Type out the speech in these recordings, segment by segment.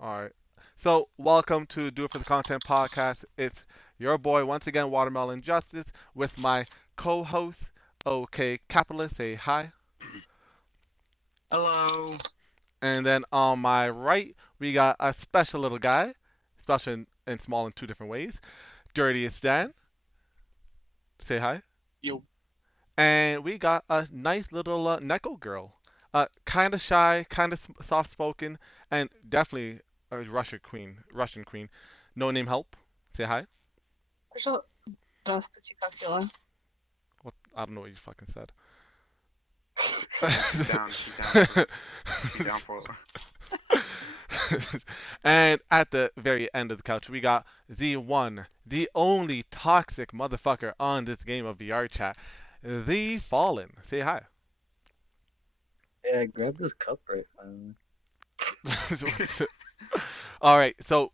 All right. So, welcome to Do It for the Content podcast. It's your boy, once again, Watermelon Justice, with my co host, OK Capitalist. Say hi. Hello. And then on my right, we got a special little guy, special and small in two different ways. Dirtiest Dan. Say hi. Yo, And we got a nice little Neko girl. Kind of shy, kind of soft spoken, and definitely a Russian queen. Russian queen. No name help. Say hi. Хорошо. Здравствуйте, как дела? What? I don't know what you fucking said. She's down. She's down for it. And at the very end of the couch, we got the one, the only toxic motherfucker on this game of VR chat, the Fallen. Say hi. Yeah, grab this cup right finally. All right, so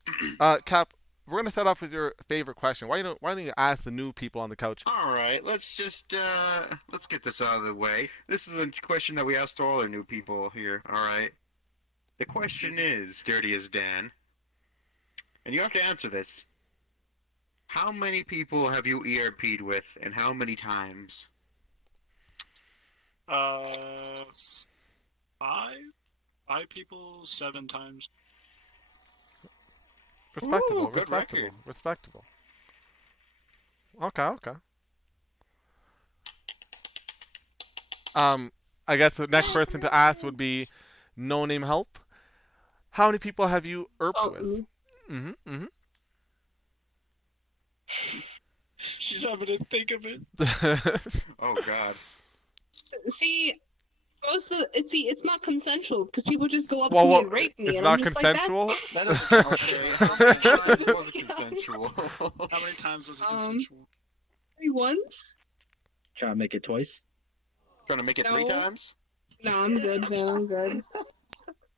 Cap, we're gonna start off with your favorite question. Why don't you ask the new people on the couch? All right, let's get this out of the way. This is a question that we asked all our new people here. All right. The question is, Dirty as Dan, and you have to answer this. How many people have you ERP'd with, and how many times? uh, five, five people, 7 times. Respectable, Ooh, good respectable, record. respectable. Okay. I guess the next person to ask would be No Name Help. How many people have you ERPed with? Mm-hmm. She's having to think of it. Oh God. See, it's not consensual because people just go up Well, to me well, and rape me, it's and not I'm just consensual. That doesn't count. Okay. How many times was it consensual? How many times was it Um, consensual? Maybe once. Trying to make it twice. Trying to make it 3 No. times? No, I'm good, man. I'm good.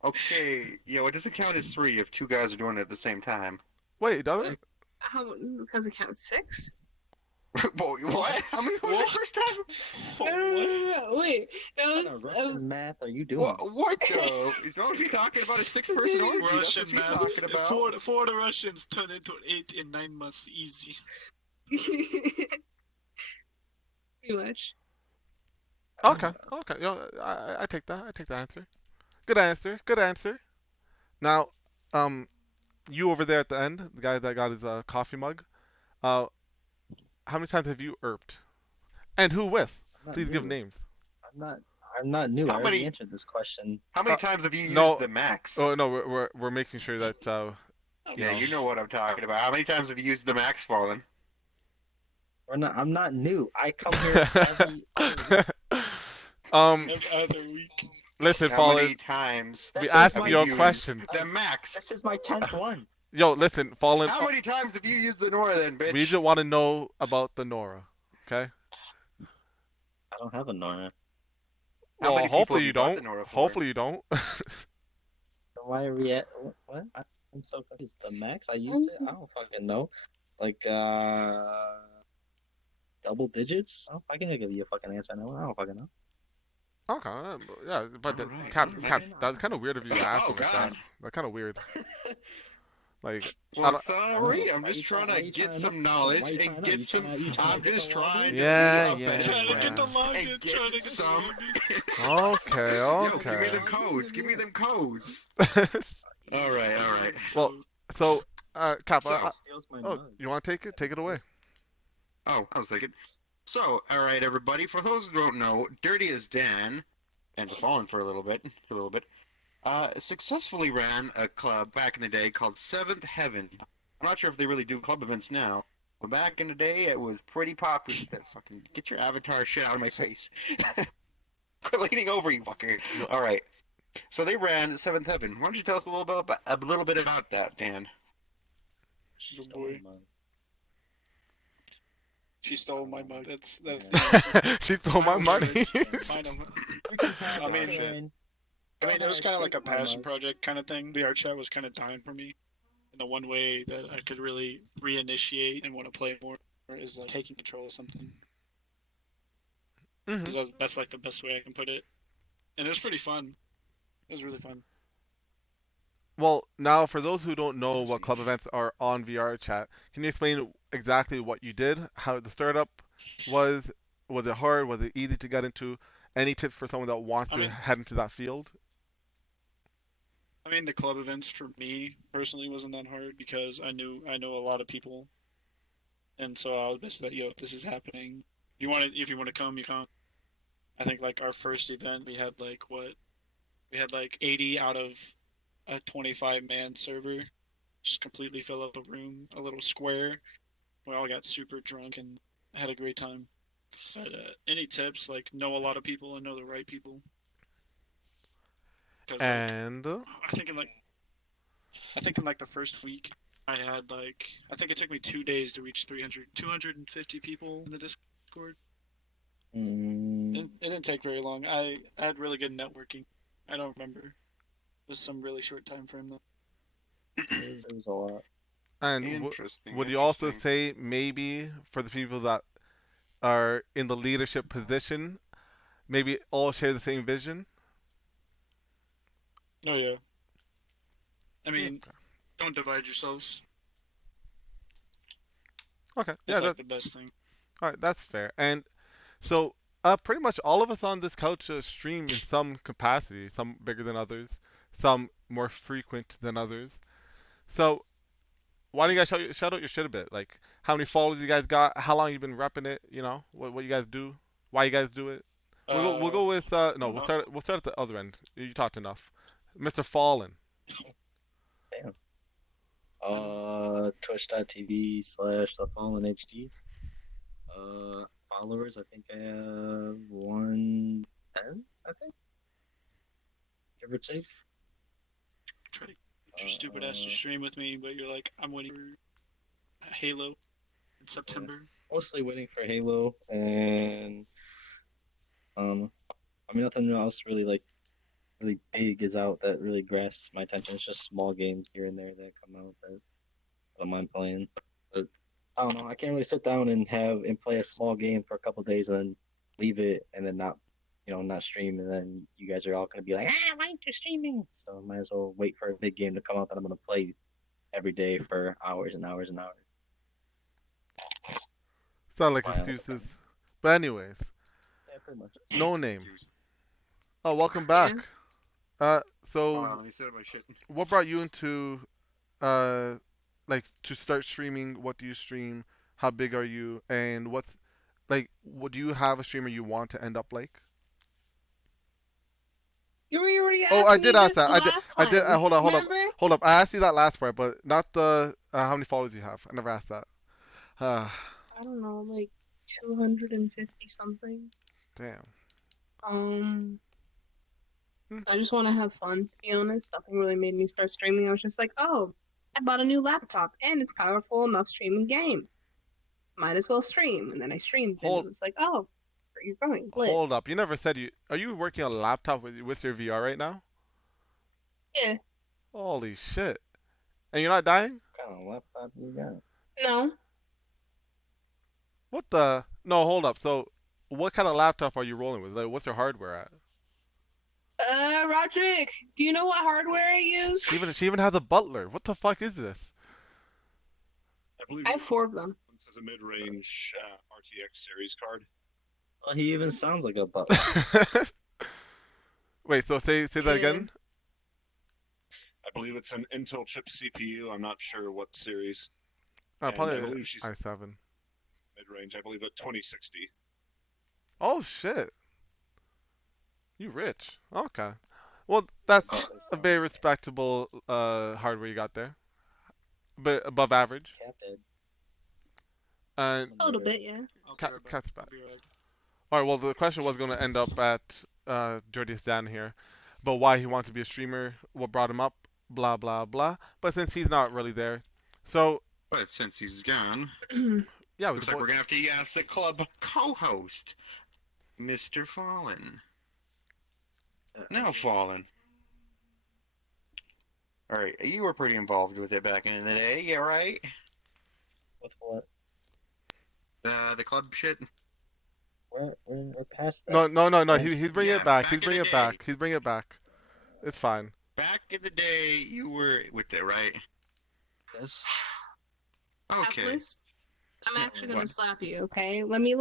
Okay. Yeah, it doesn't count as 3 if 2 guys are doing it at the same time. Wait, does it? How? Because it counts 6. Boy, what? How many was the first time? No. Wait, that What was. kind of That Russian was. math are you doing? What though? Is all she's talking about a 6-person orgy? That's Russian what she's math. talking about. For the Russians, turn into 8 in 9 months, easy. Pretty much. Okay. Yo, I take that. I take the answer. Good answer. Good answer. Now, you over there at the end, the guy that got his coffee mug. Uh, how many times have you ERPed? And who with? I'm not Please give new. names. I'm not new. How I already many- answered this question. How many times have you used no. the max? Oh no, we're making sure that Yeah, you know what I'm talking about. How many times have you used the max, Fallen? I'm not new. I come here every week. um, Every other week. listen, How Fallen. many times We This asked is my- you a used question. the max? This is my 10th one. Yo, listen, Fallen. How many times have you used the Nora then, bitch? We just want to know about the Nora. Okay. I don't have a Nora. How Well, many people hopefully have you you bought don't. the Nora for? Hopefully you don't. So why are we at what? I'm so confused. The max I used it? I don't fucking know. Like double digits? I don't fucking give you a fucking answer now. I don't fucking know. Okay, yeah, but the, Alright, Cap, alright. that's kind of weird of you to ask Oh, him like God. that. That's kind of weird. Like, I Well, don't- sorry, I'm Why just you trying why to you get trying some to- knowledge why you trying and to- get you some. trying to- you trying to I'm get just the trying login? to Yeah, be yeah, up Trying to get the yeah. login, and trying to get get some. the Okay, Yo, give me okay. them codes. Give me them codes. All right, all right. Well, so, Cap, So- Steals my oh, mug. you want to take it? Take it away. Oh, I was thinking. So, all right, everybody. For those who don't know, Dirty as Dan, and Fallen for a little bit, successfully ran a club back in the day called Seventh Heaven. I'm not sure if they really do club events now, but back in the day, it was pretty popular. Fucking get your avatar shit out of my face. Quit leaning over, you fucker. All right. So they ran Seventh Heaven. Why don't you tell us a little bit about that, Dan? She Good stole my boy. mug. She stole my mug. That's Yeah. the answer. She stole my Mine money. was Mine don't- You can have I it, mean, Karen. I mean, it was kind of like a Take my passion mug. project kind of thing. VR chat was kind of dying for me. And the one way that I could really reinitiate and want to play more is like taking control of something. Mhm. 'Cause that's like the best way I can put it. And it was pretty fun. It was really fun. Well, now for those who don't know what club events are on VR chat, can you explain exactly what you did, how the startup was? Was it hard? Was it easy to get into? Any tips for someone that wants I to mean, head into that field? I mean, the club events for me personally wasn't that hard because I know a lot of people, and so I was basically like, yo, this is happening. If you want to come, you come. I think like our first event, we had like what? We had like 80 out of a 25-man server, just completely fill up a room, a little square. We all got super drunk and had a great time. But any tips? Like know a lot of people and know the right people. Because like And I think in like I think in like the first week, I had like I think it took me 2 days to reach 250 people in the Discord. It didn't take very long. I had really good networking. I don't remember. It was some really short time frame though. It was a lot. Interesting. would you also interesting. say maybe for the people that are in the leadership position, maybe all share the same vision? Oh yeah. I mean, don't divide yourselves. Okay, yeah, It's that like the best thing. all right, that's fair. And so, pretty much all of us on this couch stream in some capacity, some bigger than others, some more frequent than others. So, why don't you guys shout out your shit a bit? Like, how many followers you guys got? How long you been repping it? You know, what you guys do? Why you guys do it? We'll go with no. Uh, We'll start at the other end. You talked enough, Mr. Fallen. Damn. Twitch.tv/thefallenhd. Followers, I think I have 110, I think. Give or take. try to get your stupid ass to stream with me, but you're like, I'm waiting for Halo in September. Mostly waiting for Halo, and I mean nothing else really big is out that really grasps my attention. It's just small games here and there that come out that I don't mind playing. But I don't know. I can't really sit down and play a small game for a couple days and then leave it and then not stream, and then you guys are all gonna be like, why aren't you streaming? So I might as well wait for a big game to come out that I'm gonna play every day for hours and hours and hours. Sound like Why all the excuses. time. But anyways, Yeah, pretty much. no name. Excuse. Oh, welcome back. Hold So on, let me set up my shit. what brought you into like to start streaming? What do you stream? How big are you? And what's like what do you have a streamer you want to end up like? You already Oh, asked I me did ask this that. I did. last time. Remember? Hold up. I asked you that last part, but not the how many followers you have. I never asked that. I don't know, like 250 something. Damn. I just want to have fun, to be honest. Nothing really made me start streaming. I was just like, oh, I bought a new laptop and it's powerful enough streaming game. Might as well stream. And then I streamed and it was like, oh, where you going? Lit. Hold up. You never said you. Are you working on a laptop with your VR right now? Yeah. Holy shit. And you're not dying? What kind of laptop you got? No. What the? No, hold up. So, what kind of laptop are you rolling with? Like, what's your hardware at? Roderick, do you know what hardware I use? She even has a butler. What the fuck is this? I believe I have 4 of them. this is a mid-range RTX series card. Well, he even sounds like a butler. Wait, so say that Yeah. again? I believe it's an Intel chip CPU. I'm not sure what series. And Probably I believe she's i7. mid-range. I believe a 2060. Oh shit. You rich. Okay. Well, that's a very respectable hardware you got there. But above average. Cat dead. And A little bit, yeah. I'll be right back. cat's back. I'll be right back. Alright, well the question was going to end up at Jordy's Dan here. But why he wanted to be a streamer, what brought him up, blah blah blah. But since he's not really there, so But since he's gone, yeah, looks like we're gonna have to ask the club co-host, Mr. Fallen. Now Fallen. Alright, you were pretty involved with it back in the day, yeah, right? With what? The club shit? We're past that. no. Right? He's bringing Yeah, it back. back He's in bringing the it back. He's bringing it back. It's fine. back in the day, you were with it, right? Yes. Okay. Atlas, I'm So, actually gonna what? slap you, okay? Let me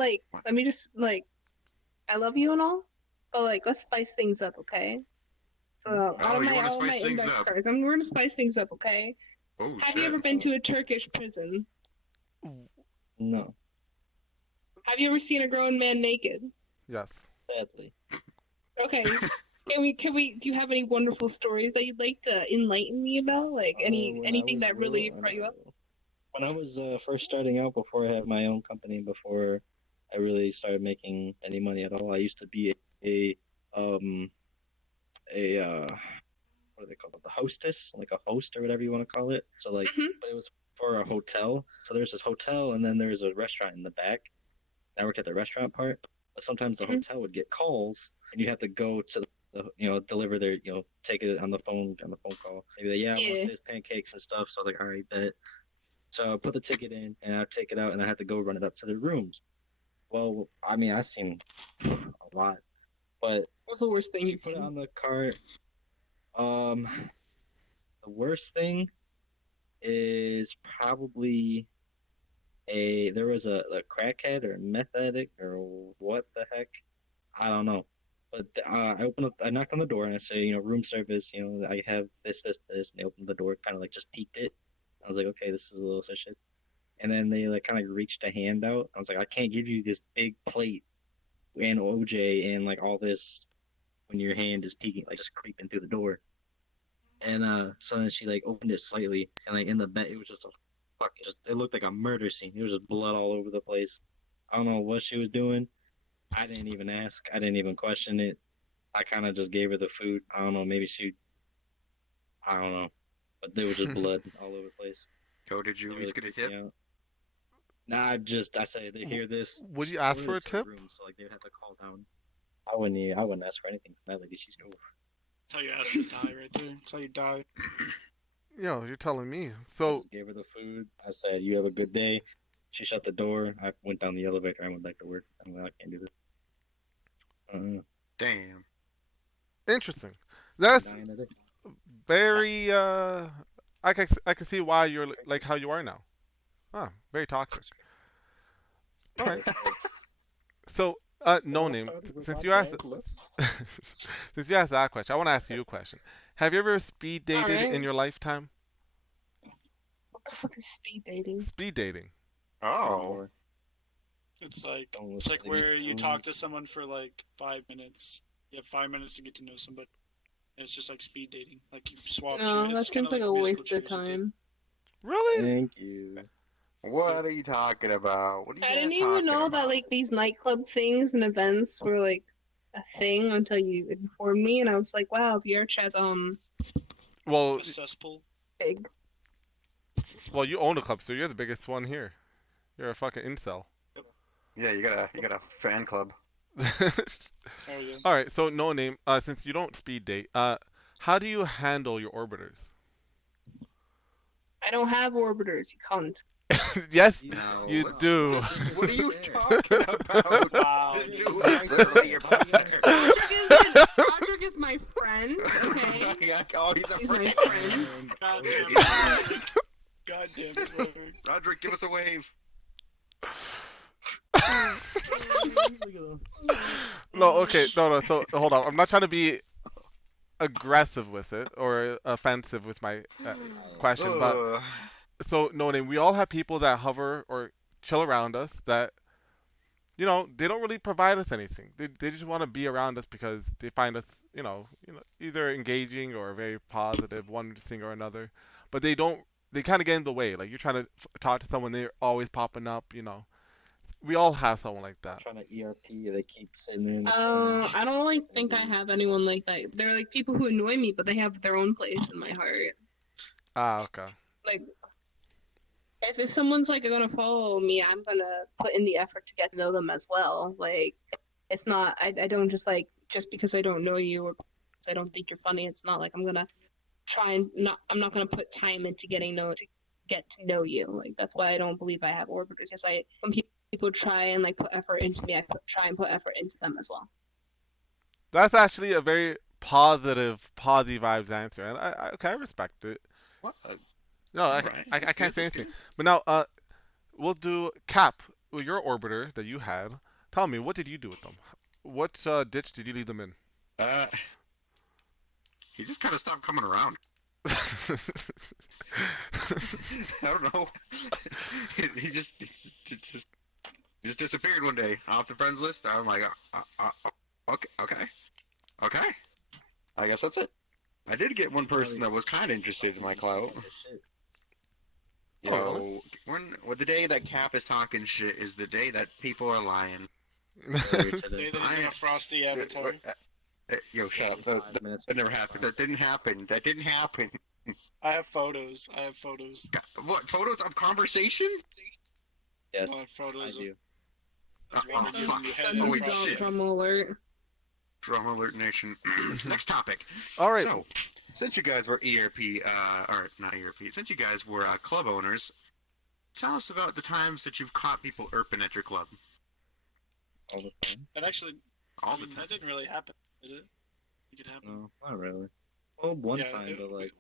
just I love you and all, but let's spice things up, okay? So out Oh, of you want to all of my spice things index up? cards, we're gonna spice things up, okay? Oh Have shit. you ever been to a Turkish prison? No, Have you ever seen a grown man naked? Yes. sadly. Okay. Do you have any wonderful stories that you'd like to enlighten me about? Like When I anything was that really brought you up? when I was first starting out, before I had my own company, before I really started making any money at all, I used to be a um a what do they call it? The hostess, like a host or whatever you want to call it. So like, Mhm. but it was for a hotel. So there's this hotel, and then there's a restaurant in the back. I worked at the restaurant part, but sometimes the Mhm. hotel would get calls, and you have to go to deliver their, take it on the phone call. Maybe like, yeah, I want Yeah. this pancakes and stuff. So I was like, all right, bet. So I put the ticket in, and I take it out, and I had to go run it up to the rooms. Well, I mean, I've seen a lot, but What's the worst thing you you've put it seen? on the cart. Um, the worst thing is probably there was a crackhead or a meth addict or what the heck, I don't know. But I knocked on the door and I say, room service, I have this, and they opened the door, kind of like just peeked it. I was like, okay, this is a little suspicious. And then they like kind of reached a hand out. I was like, I can't give you this big plate and OJ and like all this when your hand is peeking, like just creeping through the door. And so then she like opened it slightly, and like in the bed, it was just it looked like a murder scene. There was just blood all over the place. I don't know what she was doing. I didn't even ask. I didn't even question it. I kind of just gave her the food. I don't know. I don't know. But there was just blood all over the place. Yo, did you It at really least get a creeped me tip? out. Nah, I say they hear this. Would you ask Or for a it's her tip? room, so like they'd have to call down. I wouldn't ask for anything from that lady. She's cool. That's how you ask to die right there. That's how you die. Yo, you're telling me. I So, just gave her the food. I said, "You have a good day." She shut the door. I went down the elevator. I went back to work. I'm like, I can't do this. Damn. interesting. That's Dying of it. very, I can see why you're like how you are now. Ah, very toxic. All right. So, no name. Since you asked, since you asked that question, I want to ask you a question. Have you ever speed dated Alright. in your lifetime? What the fuck is speed dating? Speed dating. Oh. It's like Don't it's like listen to where these you talk phones. to someone for like 5 minutes. You have 5 minutes to get to know somebody. And it's just like speed dating. Like you swap No, shit. that It's kind seems of like a musical waste of chairs with it. time. Really? Thank you. What are you talking about? What are you I guys didn't even talking know about? that these nightclub things and events were like a thing until you informed me, and I was like, wow, VRChat's Well, A cesspool. big. you own a club, so you're the biggest one here. You're a fucking incel. Yeah, you got a fan club. Oh yeah. All right, so no name. Since you don't speed date, how do you handle your orbiters? I don't have orbiters, you cunt. Yes, No, you let's- do. What are you talking about? Wow. Dude, literally your Roderick is my friend, okay? Oh, he's a He's my friend. friend. God damn it. God damn it, Roderick. Roderick, give us a wave. No, okay, no. So hold on. I'm not trying to be aggressive with it or offensive with my question, but Ugh. so no name. We all have people that hover or chill around us that they don't really provide us anything. They just want to be around us because they find us either engaging or very positive, one thing or another. But they don't. They kind of get in the way. Like you're trying to talk to someone, they're always popping up. We all have someone like that. Trying to ERP, they keep sitting there in the corner. I don't really think I have anyone like that. They're like people who annoy me, but they have their own place in my heart. Ah, okay. Like, if someone's like gonna follow me, I'm gonna put in the effort to get to know them as well. Like, it's not. I don't just because I don't know you or because I don't think you're funny. It's not like I'm gonna try and not. I'm not gonna put time into get to know you. Like that's why I don't believe I have orbiters. Yes, when people try and put effort into me, try and put effort into them as well. That's actually a very positive vibes answer, and I respect it. What? No, Alright, I that's can't good, say that's anything. good. But now, we'll do Cap. With your orbiter that you had. Tell me, what did you do with them? What ditch did you leave them in? He just kind of stopped coming around. I don't know. he just disappeared one day off the friends list. I'm like, okay. I guess that's it. I did get one person that was kind of interested in my clout. You know, the day that Cap is talking shit is the day that people are lying. The day that he's in a frosty avatar. Yo, shut up. That never happened. That didn't happen. I have photos. What, photos of conversation? Yes, I have I photos of do. Oh, fuck. Sudden Holy drum- shit. Drum alert. Drama alert nation. Next topic. All right. So, since you guys were or not ERP, since you guys were club owners, tell us about the times that you've caught people erping at your club. All the time. That actually, All the time. that didn't really happen, did it? It could happen. No, not really. Well, one Yeah, time, but like,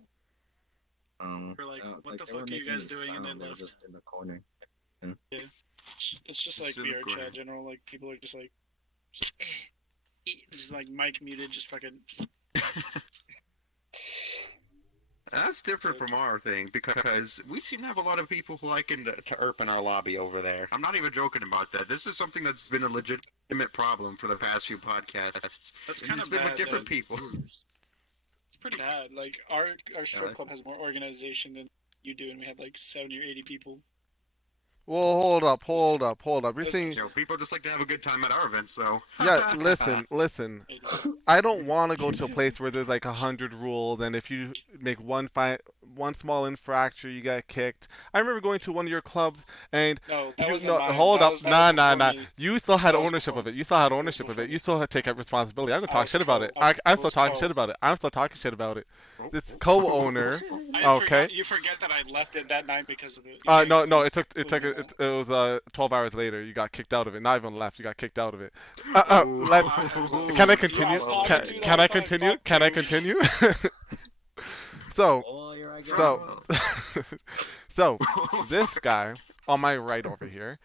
we're like, what the they were fuck are you making guys me doing? And sound, then they were left. just in the corner. It's just like Just in the VR corner. chat general. Like people are just like, just like mic muted, just fucking. That's different from our thing because we seem to have a lot of people who like to erp in our lobby over there. I'm not even joking about that. This is something that's been a legitimate problem for the past few podcasts. That's And kind it's of been bad. with different that- people. It's pretty bad. Like our strip Yeah. club has more organization than you do, and we had like 70 or 80 people. Well, hold up. You're Listen, saying, You know, people just like to have a good time at our events, though. yeah, listen. 80. I don't want to go to a place where there's like 100 rules, and if you make one small infraction, you get kicked. I remember going to one of your clubs, and No, that you, was no, mine. hold That up, was- that was before me. You still had That was ownership before of it. me. You still had That was ownership of it. before You still had to take up responsibility. I'm gonna I talk was shit about co- it. I I'm was still talking co- shit about it. I'm still talking shit about it. Oh. This co-owner. I Okay. forgot, you forget that I left it that night because of it. No. It Oh, was 12 hours later. You got kicked out of it. Not even left. You got kicked out of it. Ooh. Can I You continue? was talking Can, to the can I other side, continue? fuck Can I you. continue? So, Oh, you're right. so, so this guy on my right over here,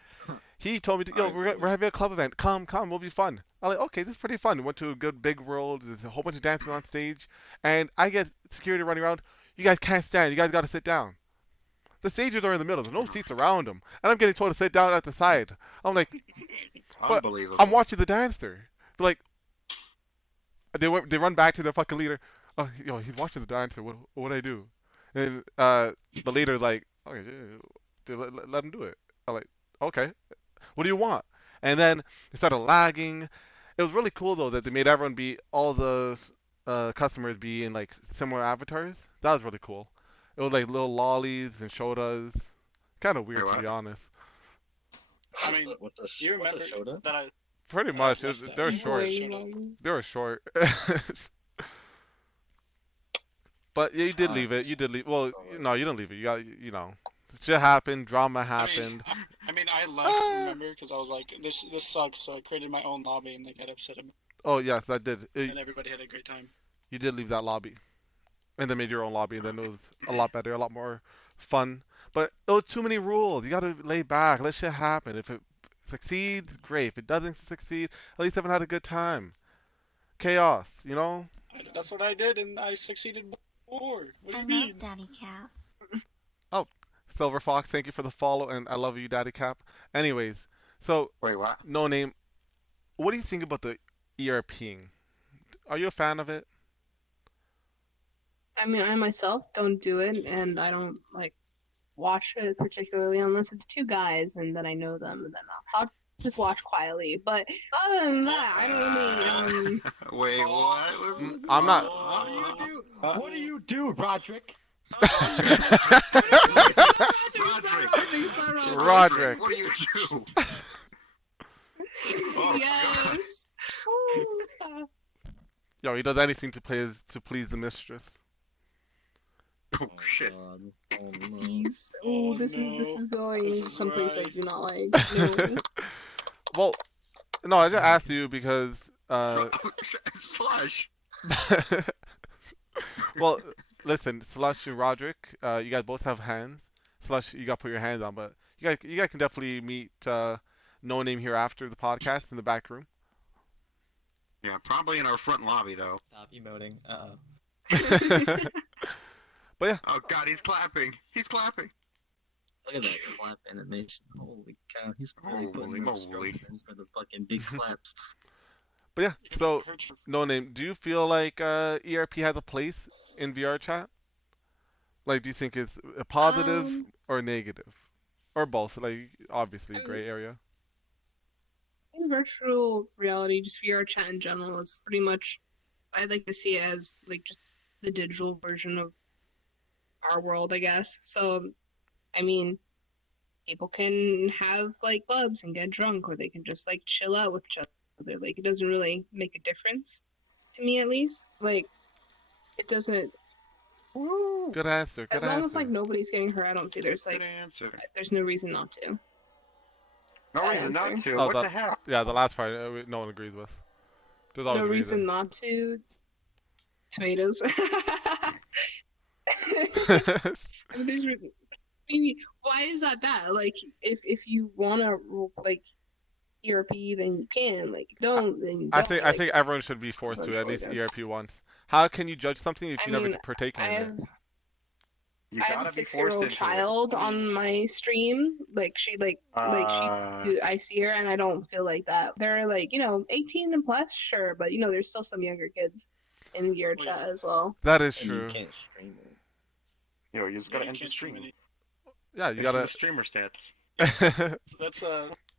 he told me, yo, we're having a club event. Come, we'll be fun. I'm like, okay, this is pretty fun. Went to a good big world. There's a whole bunch of dancing on stage, and I get security running around. You guys can't stand. You guys got to sit down. The stages are in the middle. There's no seats around them, and I'm getting told to sit down at the side. I'm like, but Unbelievable. I'm watching the dancer. They're like, they run back to their fucking leader. Oh, yo, he's watching the dancer. What do I do? And the leader's like, okay, dude, let him do it. I'm like, okay, what do you want? And then they started lagging. It was really cool though that they made everyone all the customers be in like similar avatars. That was really cool. It was like little lollies and shodas. Kind of weird Wait, to what? be honest. I mean, What's a you remember Shoda? that I Pretty I much. left that. They were Boy. short. Shut up. They were short. But yeah, you did leave it. You did leave. Well, no, you didn't leave it. You got, shit happened. Drama happened. I mean, I left. Remember, because I was like, this sucks. So I created my own lobby, and they got upset at me, Oh yes, I did. and everybody had a great time. You did leave that lobby, and then made your own lobby, and then it was a lot better, a lot more fun. But it was too many rules. You gotta lay back, let shit happen. If it succeeds, great. If it doesn't succeed, at least everyone had a good time. Chaos, you know. That's what I did, and I succeeded more. What do I you mean? love Daddy Cap. Silver Fox, thank you for the follow, and I love you, Daddy Cap. Anyways, so Wait, what? no name. What do you think about the ERPing? Are you a fan of it? I mean, I myself don't do it, and I don't like watch it particularly unless it's two guys and then I know them, and then I'll just watch quietly. But other than that, I don't really. Wait, what? I'm not. What do you do, Roderick? Roderick. What do you do? Oh, Yes. Yo, he does anything to please the mistress. Oh shit. God. Oh, no. Please. Oh, Oh, this no. is going This is someplace I right. do not like. No. Well, no, I just asked you because Slush. Well, listen, Slush and Roderick, you guys both have hands. Slush, you got to put your hands on, but you guys can definitely meet No Name here after the podcast in the back room. Yeah, probably in our front lobby though. Stop emoting. But yeah, Oh God, he's clapping. He's clapping. Look at that clap animation. Holy cow, he's really putting Holy those moly. strokes in for the fucking big claps. but yeah. If So it hurts your- No Name, do you feel like ERP has a place in VR chat? Like, do you think it's a positive or negative, or both? Like, obviously, I gray area. in virtual reality, just VR chat in general is pretty much. I like to see it as like just the digital version of our world, I guess. So, I mean, people can have like clubs and get drunk, or they can just like chill out with each other. Like, it doesn't really make a difference to me, at least. Like, it doesn't. Woo! Good answer. Good As long answer. as like nobody's getting hurt, I don't see there's Good like answer. there's no reason not to. No Good reason not answer. to. Oh, What that- the hell? Yeah, the last part no one agrees with. There's always No a reason not to. Tomatoes. I mean, I mean, why is that bad? Like, if you wanna like ERP, then you can. Like, if you don't, then you I don't. think Like, everyone should be forced to at least Unfortunately, ERP once. How can you judge something if I you never mean, partaken I in have it? You I have a gotta be forced 6-year-old into child on my stream. Like she it. I see her and I don't feel like that. They're like 18 and plus, sure, but there's still some younger kids in VR Oh, chat yeah. as well. That is And true. you can't stream it. Yo, you just Yeah, gotta you end the can't stream stream. any- Yeah, you This is gotta. the streamer stats. That's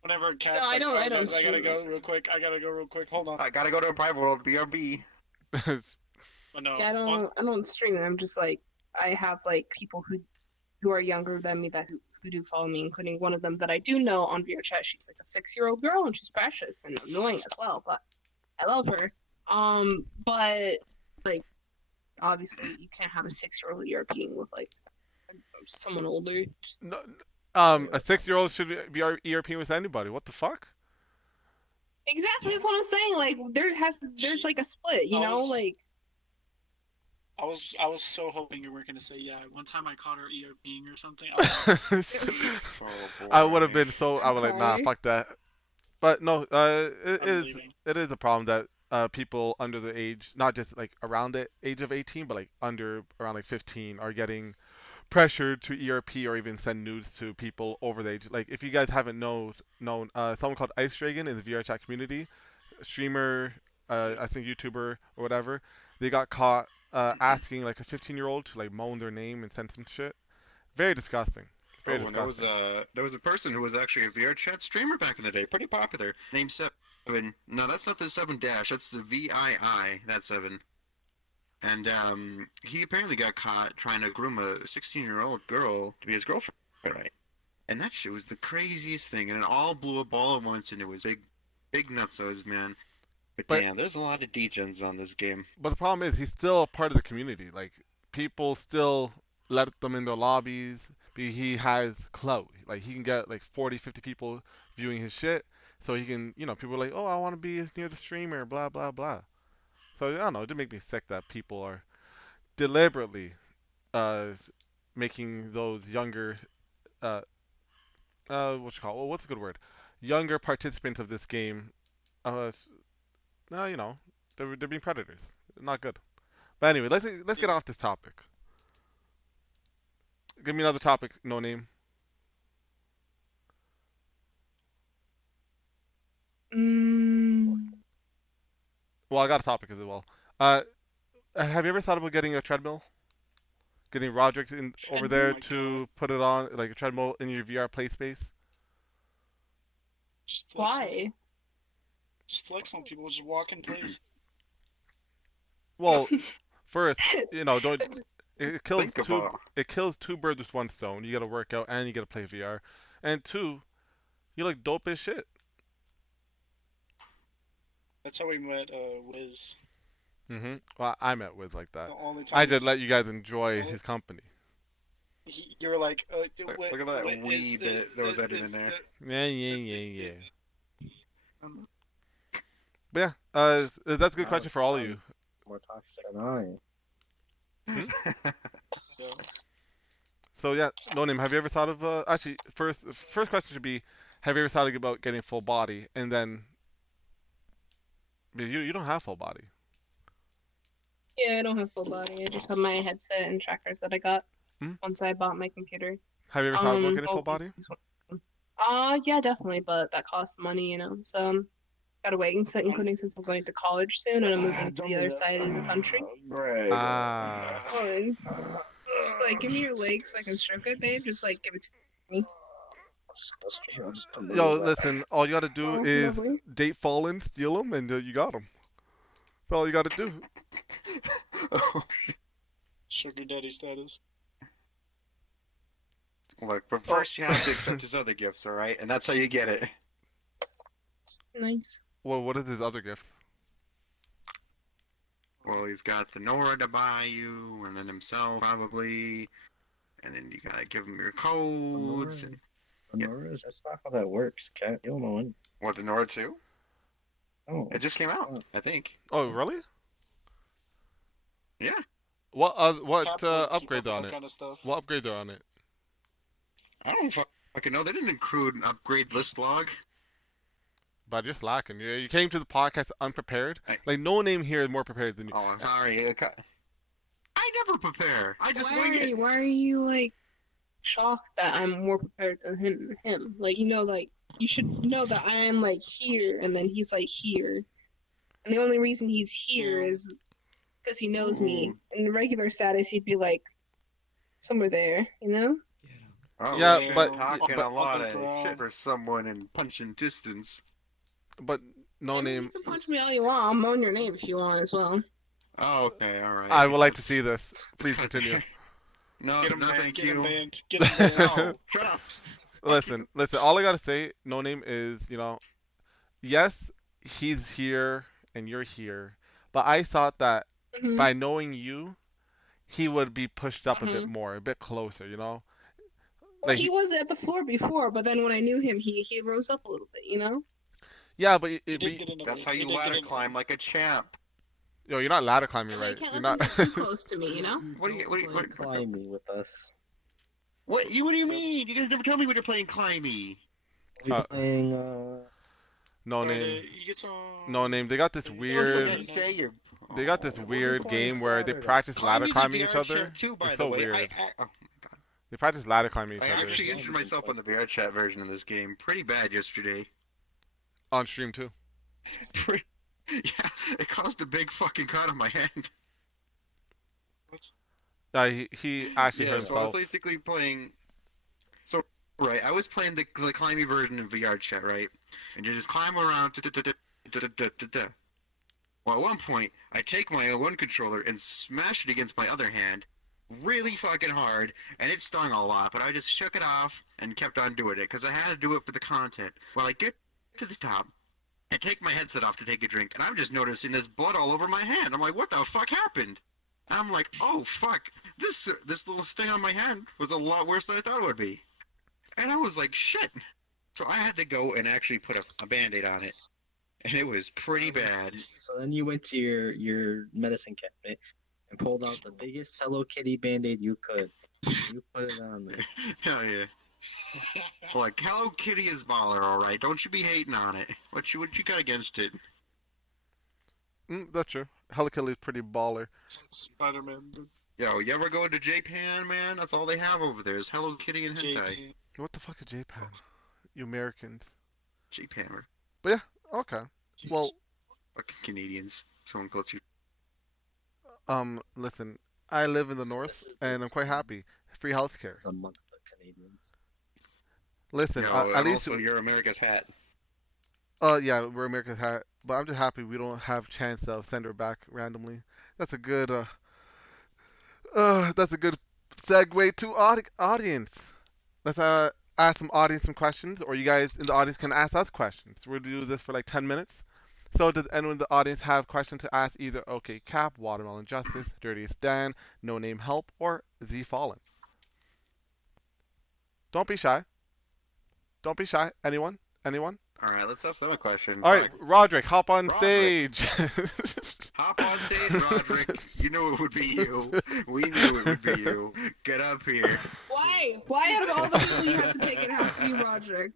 whenever Cat's I like, don't- "Alright, I don't guys, I gotta stream go real quick. I gotta go real quick. Hold on." I gotta go to a private world, BRB. Oh, no. Yeah, I don't stream it. I'm just like I have like people who are younger than me that who do follow me, including one of them that I do know on VR chat. She's like a 6-year-old girl and she's precious and annoying as well, but I love her. But like obviously you can't have a 6-year-old ERPing with like someone older. Just, No, a 6-year-old should be ERP with anybody. What the fuck? exactly, that's what I'm saying. Like there's like a split, you know, was- like I was so hoping you weren't gonna say yeah. One time I caught her ERPing or something. I was Oh, I would have boy. been so. I would like nah, Okay. fuck that. But no, it I'm is leaving. it is a problem that people under the age, not just like around the age of 18, but like around like 15, are getting pressured to ERP or even send nudes to people over the age. Like if you guys haven't known someone called Ice Dragon in the VR chat community, streamer, I think YouTuber or whatever, they got caught asking like a 15-year-old to like moan their name and send some shit. Very disgusting. Very Oh, and there disgusting. was a person who was actually a VR chat streamer back in the day, pretty popular, named Seven. No, that's not the 7 dash. That's the VII. That's 7. And he apparently got caught trying to groom a 16-year-old girl to be his girlfriend, right? And that shit was the craziest thing, and it all blew up all at once, and it was big nutsos, man. But damn, there's a lot of degens on this game. But the problem is he's still a part of the community. Like people still let them in their lobbies. He has clout. Like he can get like 40, 50 people viewing his shit. So he can, people are like, oh, I want to be near the streamer, blah blah blah. So I don't know. It did make me sick that people are deliberately making those younger what's a good word? Younger participants of this game they're being predators. Not good. But anyway, let's get off this topic. Give me another topic, No Name. Well, I got a topic as well. Have you ever thought about getting a treadmill? Getting Roderick over there Oh my to put it on, like a treadmill in your VR play space? Just flex on- why? Just flex on people. Just walk in place. Well, first, don't. It kills Think two. about It kills two birds with one stone. You gotta work out and you gotta play VR, and two, you look dope as shit. That's how we met Wiz. Well, I met Wiz like that. The only time I just let you guys enjoy Oh. his company. you were like, Look at that wee bit that was edited in there. Yeah. But yeah, that's a good question for all of you. more toxic than I. Yeah. So yeah, no name. Have you ever thought of actually first question should be, have you ever thought about getting full body? And then you don't have full body. Yeah, I don't have full body. I just have my headset and trackers that I got Hmm? once I bought my computer. Have you ever thought about getting full Well, body? yeah, definitely, but that costs money, you know. So gotta wait, including since I'm going to college soon and I'm moving to the other side of the country. Ah. Fine. Just like give me your leg so I can stroke it, babe. Just like give it to me. I'll just put Yo, the listen. All you gotta do Oh, is lovely. date Fallen, steal them, and you got them. That's all you gotta do. Sugar daddy status. Look, but first you have to accept his other gifts, all right? And that's how you get it. Nice. Well, what is his other gifts? Well, he's got the Nora to buy you, and then himself probably, and then you gotta give him your codes. And, Nora, that's not how that works, Cat. You don't know when. what, the Nora 2? Oh, It just came out, I think. Oh, really? Yeah. What Cap will keep upgrade up on that it? kind of stuff. What upgrade are on it? I don't fucking know. They didn't include an upgrade list log. But you're slacking. You came to the podcast unprepared. I- Like no name here is more prepared than you. Oh, I'm sorry. I never prepare. I just wing it. Why are you like shocked that I'm more prepared than him? Like you know, like you should know that I am like here, and then he's like here, and the only reason he's here is because he knows me. In the regular status, he'd be like somewhere there, you know. Oh, Yeah, shit, but- talking but- a lot Upper of ground. shit for someone in punching distance. But no And name. You can punch me all you want. I'll moan your name if you want as well. Oh, okay, all right. I would like to That's- see this. Please continue. No, Get him no, banned. thank Get you. him banned. Get him banned. No, shut up. Listen. All I gotta say, no name is, yes, he's here and you're here, but I thought that Mhm. by knowing you, he would be pushed up a bit Mhm. more, a bit closer. Well, Like he was at the floor before, but then when I knew him, he rose up a little bit, you know. yeah, but He did get an That's how upgrade. you He did get ladder an- climb like a champ. yo, you're not ladder climbing, Like, right? you You're can't not. let him get too close to me, you know. What do you Climb me with us. What do you mean? You guys never tell me when you're playing Climby. We're Uh, playing. No Alright, name. you get some. No name. They got this Sounds weird. like Say you're. They got this Oh, weird playing game where they Saturday. practice ladder Climbing's a climbing VR each other. chat too, by It's the so way. weird. Oh my god. They practice ladder climbing each I other actually Just- injured myself on the VR chat version of this game pretty bad yesterday. on stream too. Yeah, it caused a big fucking cut on my hand. He actually hurt So I was himself. basically playing. So right, I was playing the climbing version of VR chat, right? And you just climb around. Well, at one point, I take my L1 controller and smash it against my other hand, really fucking hard, and it stung a lot. But I just shook it off and kept on doing it because I had to do it for the content. Well, I get to the top. I take my headset off to take a drink, and I'm just noticing there's blood all over my hand. I'm like, what the fuck happened? And I'm like, oh fuck, this little sting on my hand was a lot worse than I thought it would be. And I was like, shit. So I had to go and actually put a Band-Aid on it. And it was pretty bad. So then you went to your medicine cabinet and pulled out the biggest Hello Kitty Band-Aid you could. You put it on there. Hell yeah. Like, Hello Kitty is baller, alright. Don't you be hating on it. What you got against it? That's true. Hello Kitty is pretty baller. Spider-Man. Yo, you ever go to Japan, man? That's all they have over there is Hello Kitty and hentai. JP. What the fuck is Japan? You Americans. Japan. Okay. Well, Fucking Canadians. Someone called you. listen. I live in the north, and I'm quite happy. Free healthcare. It's the month of the Canadians. Listen, Yo, at and least also you're America's hat. yeah, we're America's hat, but I'm just happy we don't have chance to send her back randomly. That's a good segue to audience. Let's ask some audience some questions, or you guys in the audience can ask us questions. We'll do this for like 10 minutes. So does anyone in the audience have questions to ask either OK Cap, Watermelon Justice, Dirtiest Dan, No Name Help, or Z Fallen? Don't be shy. Don't be shy. Anyone? All right, let's ask them a question. All right, Fuck. Roderick, hop on Roderick. stage. Hop on stage, Roderick. You knew it would be you. We knew it would be you. Get up here. Why? Why out of all the people you have to take, it has to be Roderick?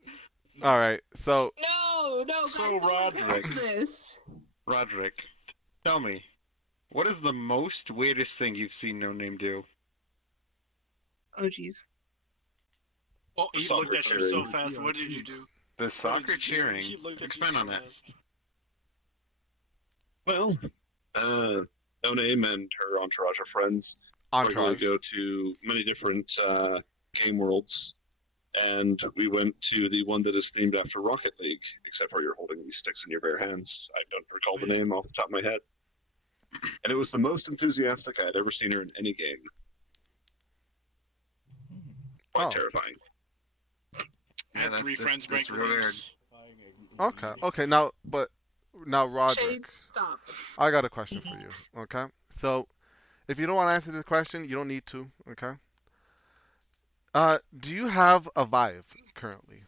All right, so No, guys, So, don't Roderick. watch this. Roderick, tell me, what is the most weirdest thing you've seen No Name do? Oh, jeez. Oh, he Soccer looked at you so cheering. fast. What did you do? The What soccer did you do? cheering. He looked at you Expand so on that. fast. Well, No Name and her entourage of friends regularly entourage. go to many different game worlds, and we went to the one that is themed after Rocket League, except for you're holding these sticks in your bare hands. I don't recall the name off the top of my head. And it was the most enthusiastic I had ever seen her in any game. Quite Oh. terrifying. I had three friends break that's weird. legs. Okay. Now, Roderick, Shades, stop. I got a question for you. Okay, so if you don't want to answer this question, you don't need to. Okay. Do you have a Vive currently?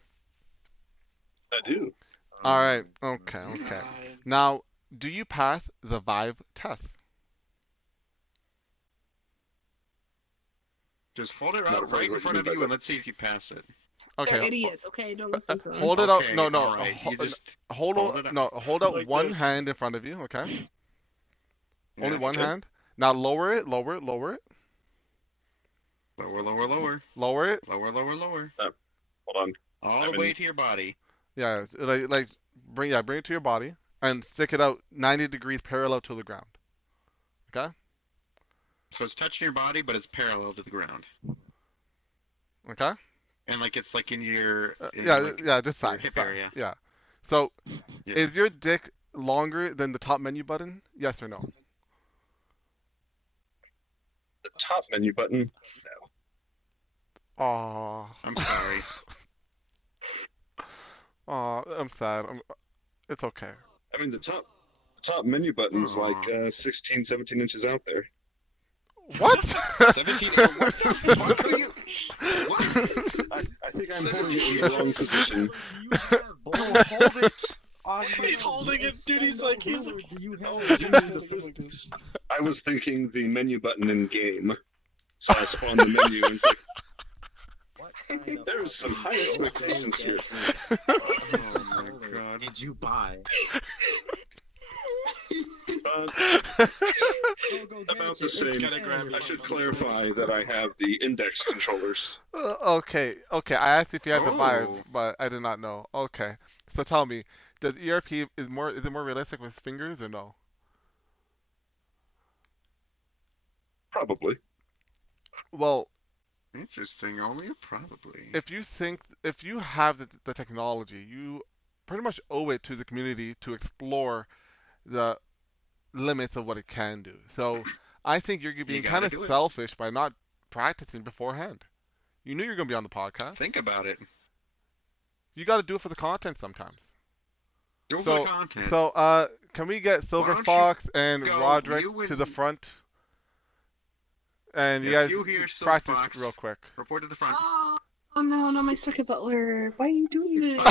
I do. All right. Okay. God. Now, do you pass the Vive test? Just hold it Not out if I right in look front at of it, you but- and let's see if you pass it. They're Okay. idiots, okay? Don't listen to them. Hold it out. Okay, No. alright, you just Hold hold out. it No. Hold out Like one this. hand in front of you. Okay. Only yeah, one okay. hand. Now lower it. lower, lower, Lower it. lower. Hold on. All I'm the way in- to your body. Yeah. Bring it to your body and stick it out 90 degrees parallel to the ground. Okay. So it's touching your body, but it's parallel to the ground. Okay. And like it's like in your Just your side. hip side. area. Yeah. So, Yeah. is your dick longer than the top menu button? Yes or no? The top menu button. Aw. I'm sorry. Aw, I'm sad. It's okay. I mean, the top menu button's like Aw. 16, 17 inches out there. What? 17. What the fuck are you? What? I think I'm holding it in the wrong position. Hold it. He's holding it, dude. He's like, Do you oh, have he's holding it like this. I was thinking the menu button in game. So I spawned the menu and it's like, what kind of there's some high fucking expectations here. Oh my god. did you buy? About the same. Gotta grab it. I should clarify that I have the index controllers. Okay. I asked if you had the Vive, Oh. but I did not know. Okay. So tell me, does ERP is it more realistic with fingers or no? Probably. Well, Interesting. Only probably. if you have the technology, you pretty much owe it to the community to explore the limits of what it can do. So I think you're being gotta kind of do it. selfish by not practicing beforehand. You knew you were gonna be on the podcast. Think about it. You got to do it for the content sometimes. Do it So- for the content. So, can we get Silver don't you Fox and go, Roderick you to the and- front? And you Yes, guys you hear Silver practice Fox. real quick. Report to the front. Oh no, not my second butler. Why are you doing this?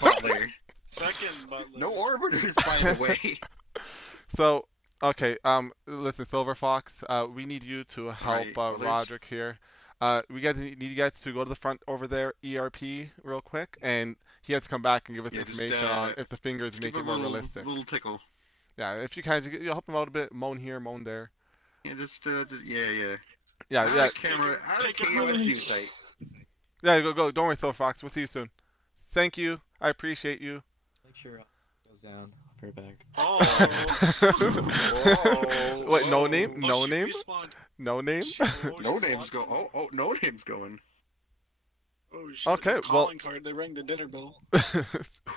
Butler. Second butler. No orbiters, by the way. So, okay, listen, Silver Fox, we need you to help Right, others? Roderick here. We guys need you guys to go to the front over there, ERP, real quick, and he has to come back and give us Yeah, just, information on if the fingers Just make give it a more little, realistic. little tickle. Yeah, if you can, you'll help him out a bit, moan here, moan there. Yeah, yeah. Yeah, Out of yeah, camera, out of Take it KOS away. news site. yeah. Go. Don't worry, Silver Fox. We'll see you soon. Thank you. I appreciate you. Make sure it goes down. I'll be right back. Oh. Wait, no whoa. name? Oh, No she name? respawned. No name? Oh, No she name's go. respawned. Oh, no name's going. Oh, shit. Okay, well- Calling card. They rang the dinner bell.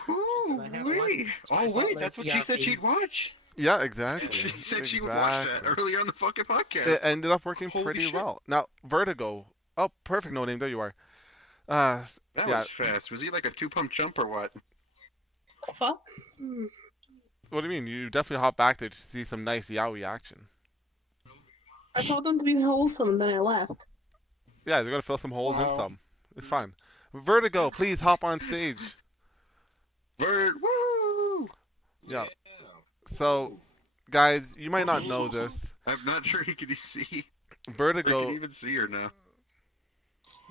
Ooh, I have wait. Oh, wait. Butler That's what she said ERP. she'd watch. Yeah, exactly. She said she would watch that Exactly. earlier on the fucking podcast. It ended up working Holy pretty shit. well. Now, Vertigo. Oh, perfect. No name. There you are. Uh, That yeah. was fast. Was he like a 2-pump jump or what? Fuck. What do you mean? You definitely hop back there to see some nice yaoi action. I told them to be wholesome, and then I left. Yeah, they're gonna fill some holes in Wow. some. It's fine. Vertigo, please hop on stage. Vert, woo! Yeah. So, guys, you might not know this. I'm not sure he can see. Or can Vertigo. even see her now.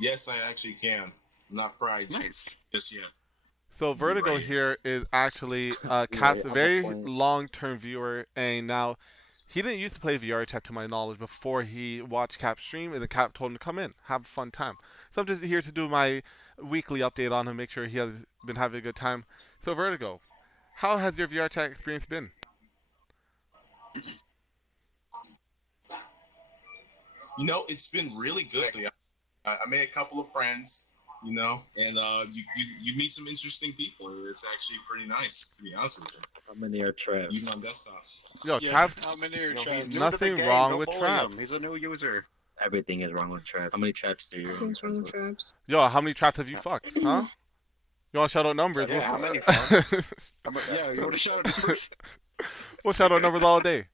Yes, I actually can. I'm not fried Nice. just yet. So Vertigo Right. here is actually Cap's on that very point. long-term viewer, and now he didn't used to play VR chat to my knowledge before he watched Cap stream, and then Cap told him to come in, have a fun time. So I'm just here to do my weekly update on him, make sure he has been having a good time. So Vertigo, how has your VR chat experience been? You know, it's been really good. I made a couple of friends, you know, and you meet some interesting people. It's actually pretty nice, to be honest with you. How many are traps? Even on desktop. Yo, Yeah, Trap, how many are No, he's traps? new to the nothing game, wrong don't with bully traps. him. He's a new user. Everything is wrong with traps. How many traps do you? Things wrong with traps. Yo, how many traps have you fucked, huh? You want to shout out numbers? Yeah, how many, yeah, you want to shout out numbers? We'll shout out numbers all day.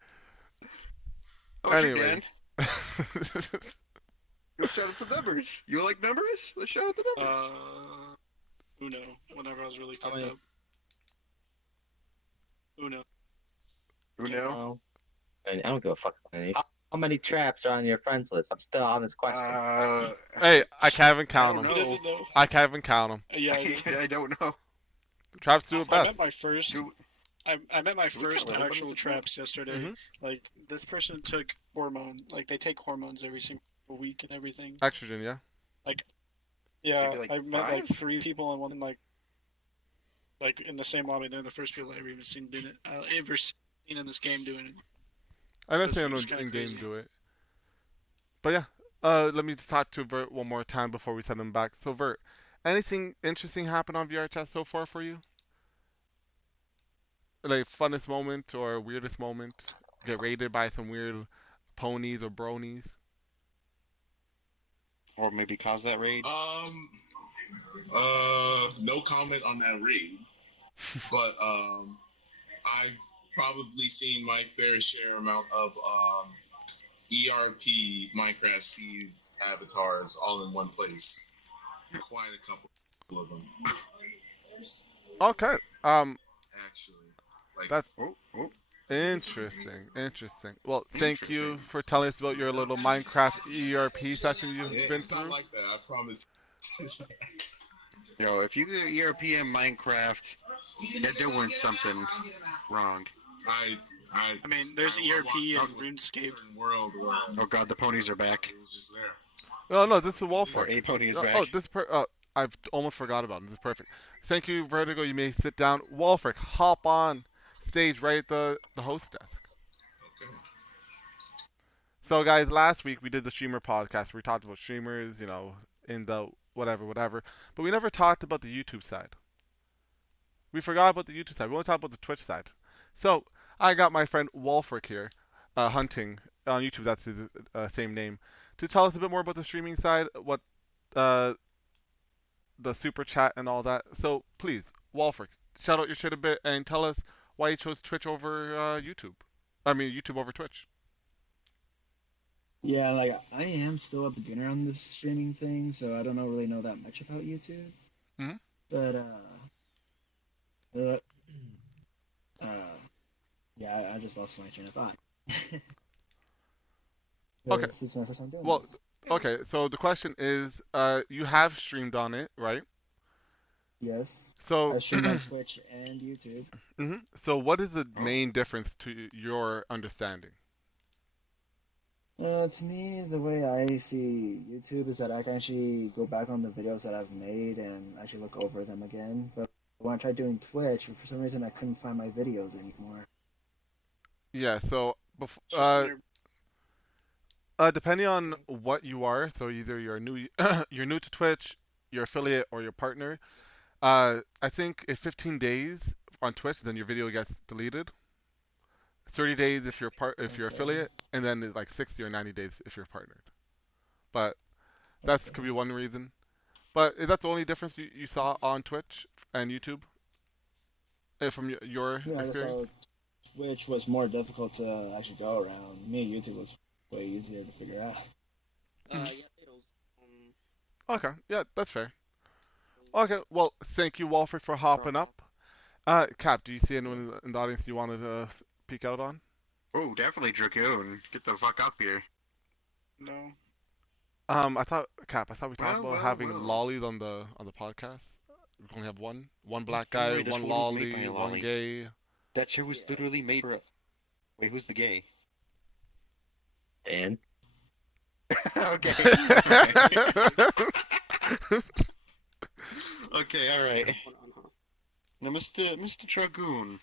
Oh, Anyway. Dan. Let's shout out the numbers. You like numbers? Let's shout out the numbers. Uno. Whenever I was really How fucked many? up. Uno. Uno. Oh. I don't give a fuck. How many traps are on your friends list? I'm still on this question. Hey, I can't even I count don't them. He doesn't know. I can't even count them. Yeah, I know. I don't know. Traps do it I met best. my first. Do- I met my first tell everybody actual what's traps yesterday. Mhm. Like this person took hormone. Like they take hormones every single week and everything. Estrogen, yeah. Yeah, Maybe, like, I met like 5? 3 people and one like in the same lobby. They're the first people I ever even seen doing it. Ever seen in this game doing it. I never seen That's him kinda in game crazy. do it. But yeah, let me talk to Vert one more time before we send him back. So Vert, anything interesting happen on VR chat so far for you? Like funnest moment or weirdest moment? Get raided by some weird ponies or bronies? Or maybe cause that raid. No comment on that raid, but I've probably seen my fair share amount of ERP Minecraft Steve avatars all in one place. Quite a couple of them, Okay. actually. Like, That's Oh, oh. interesting. Well, thank you for telling us about your little Minecraft ERP session you've been it's not through. like that. I promise. Yo, if you do ERP in Minecraft, you're doing something wrong. I mean, there's I ERP walked in out of a RuneScape. certain world where Oh god, the ponies are back. it was just there. No, this is Or Wolford. a pony is Oh, back. oh, this I've almost forgot about him. This is perfect. Thank you, Vertigo. You may sit down. Wolfric, hop on stage right at the host desk. Okay. So, guys, last week we did the streamer podcast. We talked about streamers, in the whatever. But we never talked about the YouTube side. We forgot about the YouTube side. We only talked about the Twitch side. So, I got my friend Wolfric here, Hunting, on YouTube. That's his same name, to tell us a bit more about the streaming side, what the super chat and all that. So please, Walfric, shout out your shit a bit and tell us why you chose Twitch over YouTube. I mean, YouTube over Twitch. Yeah, like I am still a beginner on this streaming thing, so I don't really know that much about YouTube. Mhm. But yeah, I just lost my train of thought. Okay. This is my first time doing Well, this. Okay, so the question is, you have streamed on it, right? Yes, So, I stream on Twitch and YouTube. Mhm. So what is the main difference to your understanding? To me, the way I see YouTube is that I can actually go back on the videos that I've made and actually look over them again. But when I tried doing Twitch, for some reason I couldn't find my videos anymore. Yeah, so It's just their- depending on what you are, so either you're new you're new to Twitch, your affiliate, or your partner. I think if 15 days on Twitch, then your video gets deleted. 30 days if you're Okay. affiliate, and then like 60 or 90 days if you're partnered. But that could be one reason. But is that the only difference you saw on Twitch and YouTube? From your Yeah, I just experience? saw Twitch was more difficult to actually go around. Me, YouTube was way easier to figure out. Okay, yeah, that's fair. Okay, well, thank you, Walford, for hopping up. Cap, do you see anyone in the audience you wanted to peek out on? Oh, definitely Dragoon. Get the fuck up here. No. I thought Cap. I thought we talked Well, about well, having well. lollies on the podcast. We only have one black Don't guy, worry, this one one was made by lolly, a one lolly. gay. That show was literally made for. Wait, who's the gay? Dan. Okay. Okay, all right. Now, Mr. Dragoon,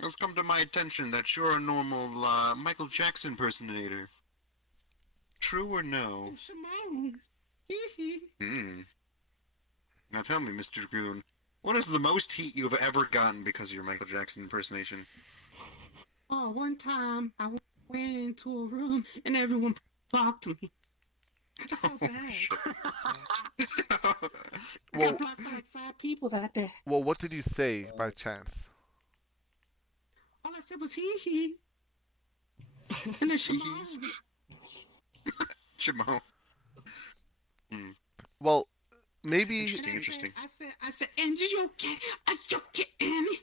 it's come to my attention that you're a normal Michael Jackson impersonator. True or no? Shimon. Hmm. Now tell me, Mr. Dragoon, what is the most heat you've ever gotten because of your Michael Jackson impersonation? Oh, one time I went into a room and everyone blocked me. I felt bad. shit. I Well, got blocked by like 5 people that day. well, what did you say by chance? All I said was he. And then Shimon. Shimon. Well, maybe. Interesting. And I said, and you okay? Are you kidding me?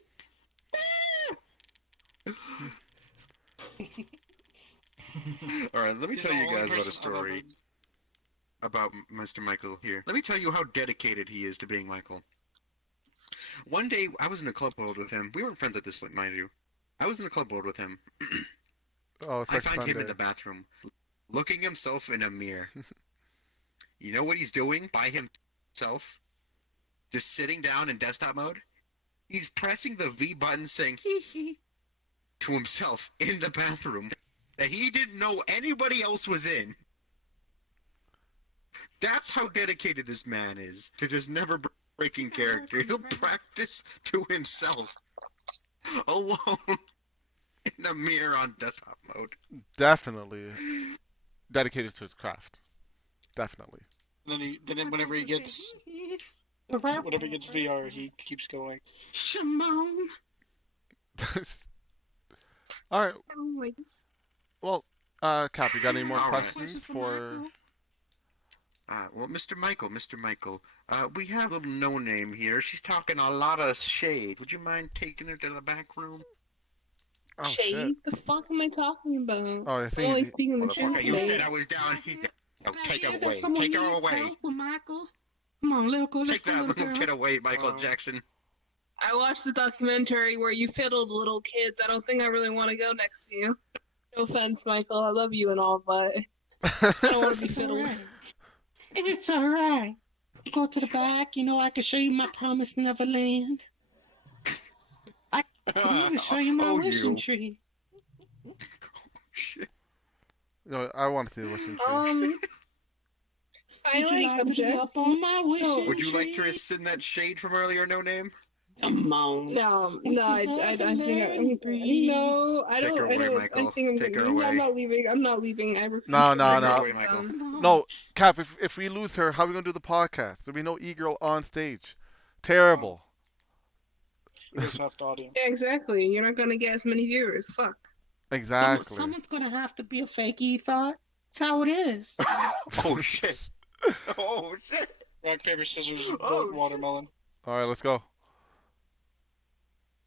All right, let me He's tell the you only guys about a person I've story ever- about Mr. Michael here. Let me tell you how dedicated he is to being Michael. One day, I was in a club world with him. We weren't friends at this point, mind you. I was in a club world with him. Oh, it's I like find him Sunday. in the bathroom, looking himself in a mirror. You know what he's doing by himself? Just sitting down in desktop mode? He's pressing the V button saying hee hee to himself in the bathroom that he didn't know anybody else was in. That's how dedicated this man is to just never breaking character. He'll practice to himself alone in a mirror on desktop mode. Definitely dedicated to his craft. Definitely. And then whenever he gets VR, he keeps going. Shimon. All right. Always. Well, Cap, you got any more All right. questions for? Well, Mr. Michael, we have a little no-name here. She's talking a lot of shade. Would you mind taking her to the back room? Oh, Shade? shit. The fuck am I talking about? Oh, I I'm think only you- speaking the truth. Motherfucker, you today. said I was down here. Oh, take her There's away. someone Take her needs away. help with Michael. Come on, let's go. Let's Take go, that little little girl. kid away, Michael Jackson. I watched the documentary where you fiddled little kids. I don't think I really want to go next to you. No offense, Michael. I love you and all, but I don't want to be It's fiddled. alright. It's alright. Go to the back. You know, I can show you my promised Neverland. I can even show you my wishing tree. Shit. No, I want to see the wishing tree. I Would you like like to be object. up on my wishing Would you like to tree? rescind that shade from earlier, no name? Come on. No, Would no, I you like to think let me breathe? no, I Take don't. her I away, don't. Michael. I think I'm Take her gonna. away. I'm not leaving. I'm not leaving. I refuse. No, to no, bring no. up Away, Michael. some- No, Cap, if we lose her, how are we gonna do the podcast? There'll be no e-girl on stage. Terrible. We just have the audio. Yeah, exactly. You're not gonna get as many viewers. Fuck. Exactly. Someone's gonna have to be a fake e-thought. That's how it is. Oh, shit. Oh, shit. Rock, paper, scissors, Oh, vote watermelon. All right, let's go.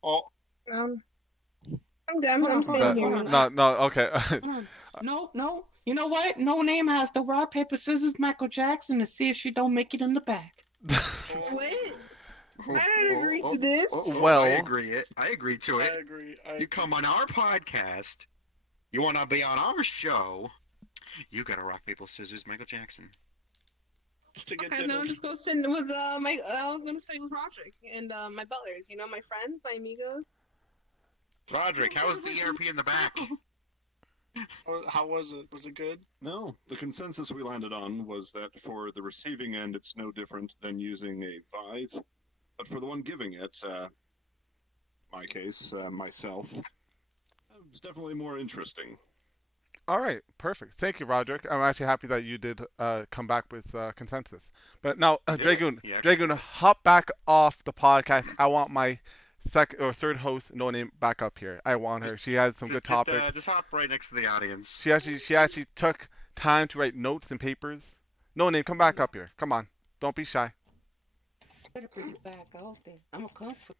Oh, I'm done. I'm Hold staying on, here. hold on. No, no, okay. Hold on. No. You know what? No Name has to rock, paper, scissors, Michael Jackson to see if she don't make it in the back. What? I don't agree to this. Well- I agree. I agree to I it. agree. You come on our podcast. You want to be on our show. You gotta rock, paper, scissors, Michael Jackson. To get Okay, now I'm just gonna sit with my. I'm gonna stay with Roderick and my butlers. You know, my friends, my amigos. Roderick, how was the ERP in the back? How was it? Was it good? No, the consensus we landed on was that for the receiving end, it's no different than using a Vive. But for the one giving it, my case, myself, it was definitely more interesting. All right, perfect. Thank you, Roderick. I'm actually happy that you did come back with consensus. But now, Dragoon, yeah. Dragoon, hop back off the podcast. I want my second or third host, No Name, back up here. I want her. She has some good topics. Just hop right next to the audience. She actually took time to write notes and papers. No Name, come back up here. Come on, don't be shy. Better bring it back out there. I'm a comfort.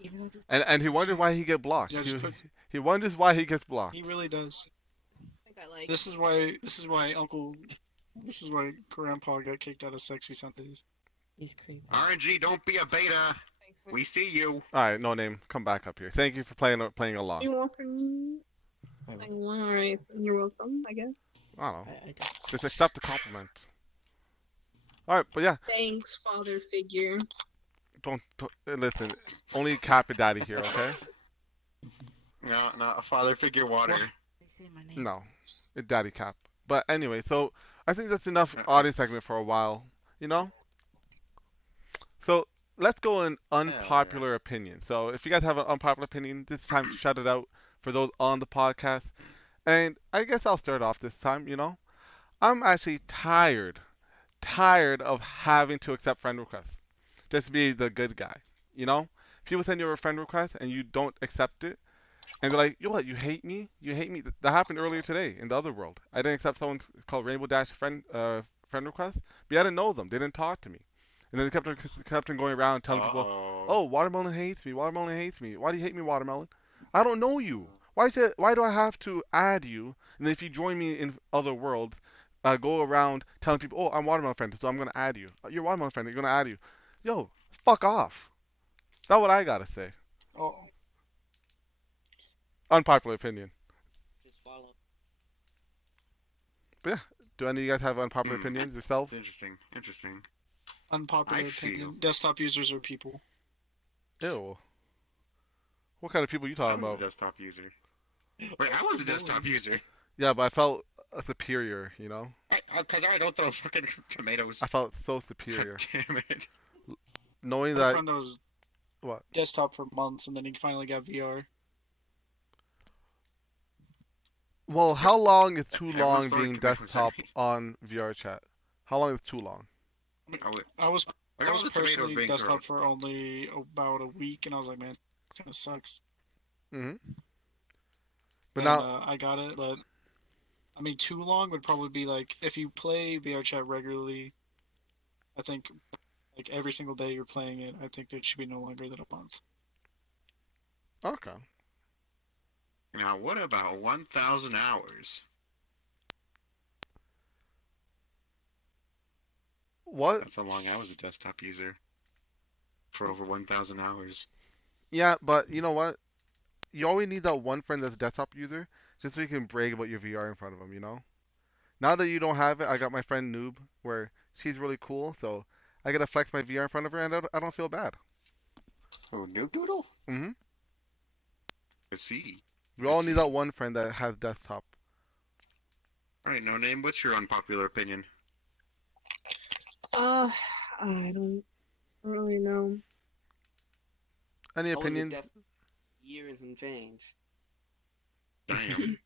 Even though And he wondered why he get blocked. Yeah, just put. He wonders why he gets blocked. He really does. I think I like. This is why Uncle. This is why Grandpa got kicked out of Sexy Sundays. he's creepy. RNG, don't be a beta. Thanks for- We see you. All right, no name, come back up here. Thank you for playing You along. want from me? Alright, you're welcome, I guess. I don't know. I got Just accept the compliment. All right, but yeah, Thanks, father figure. don't listen. Only Cap and Daddy here, okay? No, not a father figure water. they say my name. No, Daddy Cap. But anyway, so I think that's enough audio segment for a while. You know. So let's go in unpopular opinion. So if you guys have an unpopular opinion, this time to shout it out for those on the podcast. And I guess I'll start off this time. You know, I'm actually tired of having to accept friend requests just to be the good guy. You know, people send you a friend request and you don't accept it, and they're like, "Yo, what? You hate me? You hate me?" That happened earlier today in the other world. I didn't accept someone's called Rainbow Dash friend request, but I didn't know them. They didn't talk to me, and then they kept on going around telling people, "Oh, Watermelon hates me. Watermelon hates me. Why do you hate me, Watermelon? I don't know you. Why do I have to add you? And then if you join me in other worlds, go around telling people, oh, I'm Watermelon friend, so I'm gonna add you. You're Watermelon friend, you're gonna add you. Yo, fuck off. That's what I gotta say. Oh, Unpopular opinion. Just follow. Do any of you guys have unpopular opinions yourselves? It's interesting. unpopular I opinion. feel- Desktop users are people. Ew. What kind of people you I talking was a about? desktop user. Wait, I was a desktop user. Yeah, but I felt superior, you know? Because I don't throw fucking tomatoes. I felt so superior. Damn it. Knowing My that, friend that was what? desktop for months, and then he finally got VR. Well, how long is too Everyone's long throwing being tomatoes at desktop me. on VR chat? How long is too long? Oh, wait. I was Look I at all was the tomatoes personally being desktop thrown. for only about a week, and I was like, man, this kind of sucks. Mm-hmm. But And, now, I got it, but I mean, too long would probably be like if you play VR chat regularly. I think like every single day you're playing it. I think it should be no longer than a month. okay. Now, what about 1,000 hours? What? That's how long I was a desktop user. For over 1,000 hours. Yeah, but you know what? You always need that one friend that's a desktop user, just so you can brag about your VR in front of them, you know? Now that you don't have it, I got my friend Noob, where she's really cool, so I get to flex my VR in front of her, and I don't feel bad. Oh, Noob Doodle? Mm-hmm. I see. We all need that one friend that has desktop. Alright, No Name, what's your unpopular opinion? I don't really know. Any I was a opinions? years and change. Damn.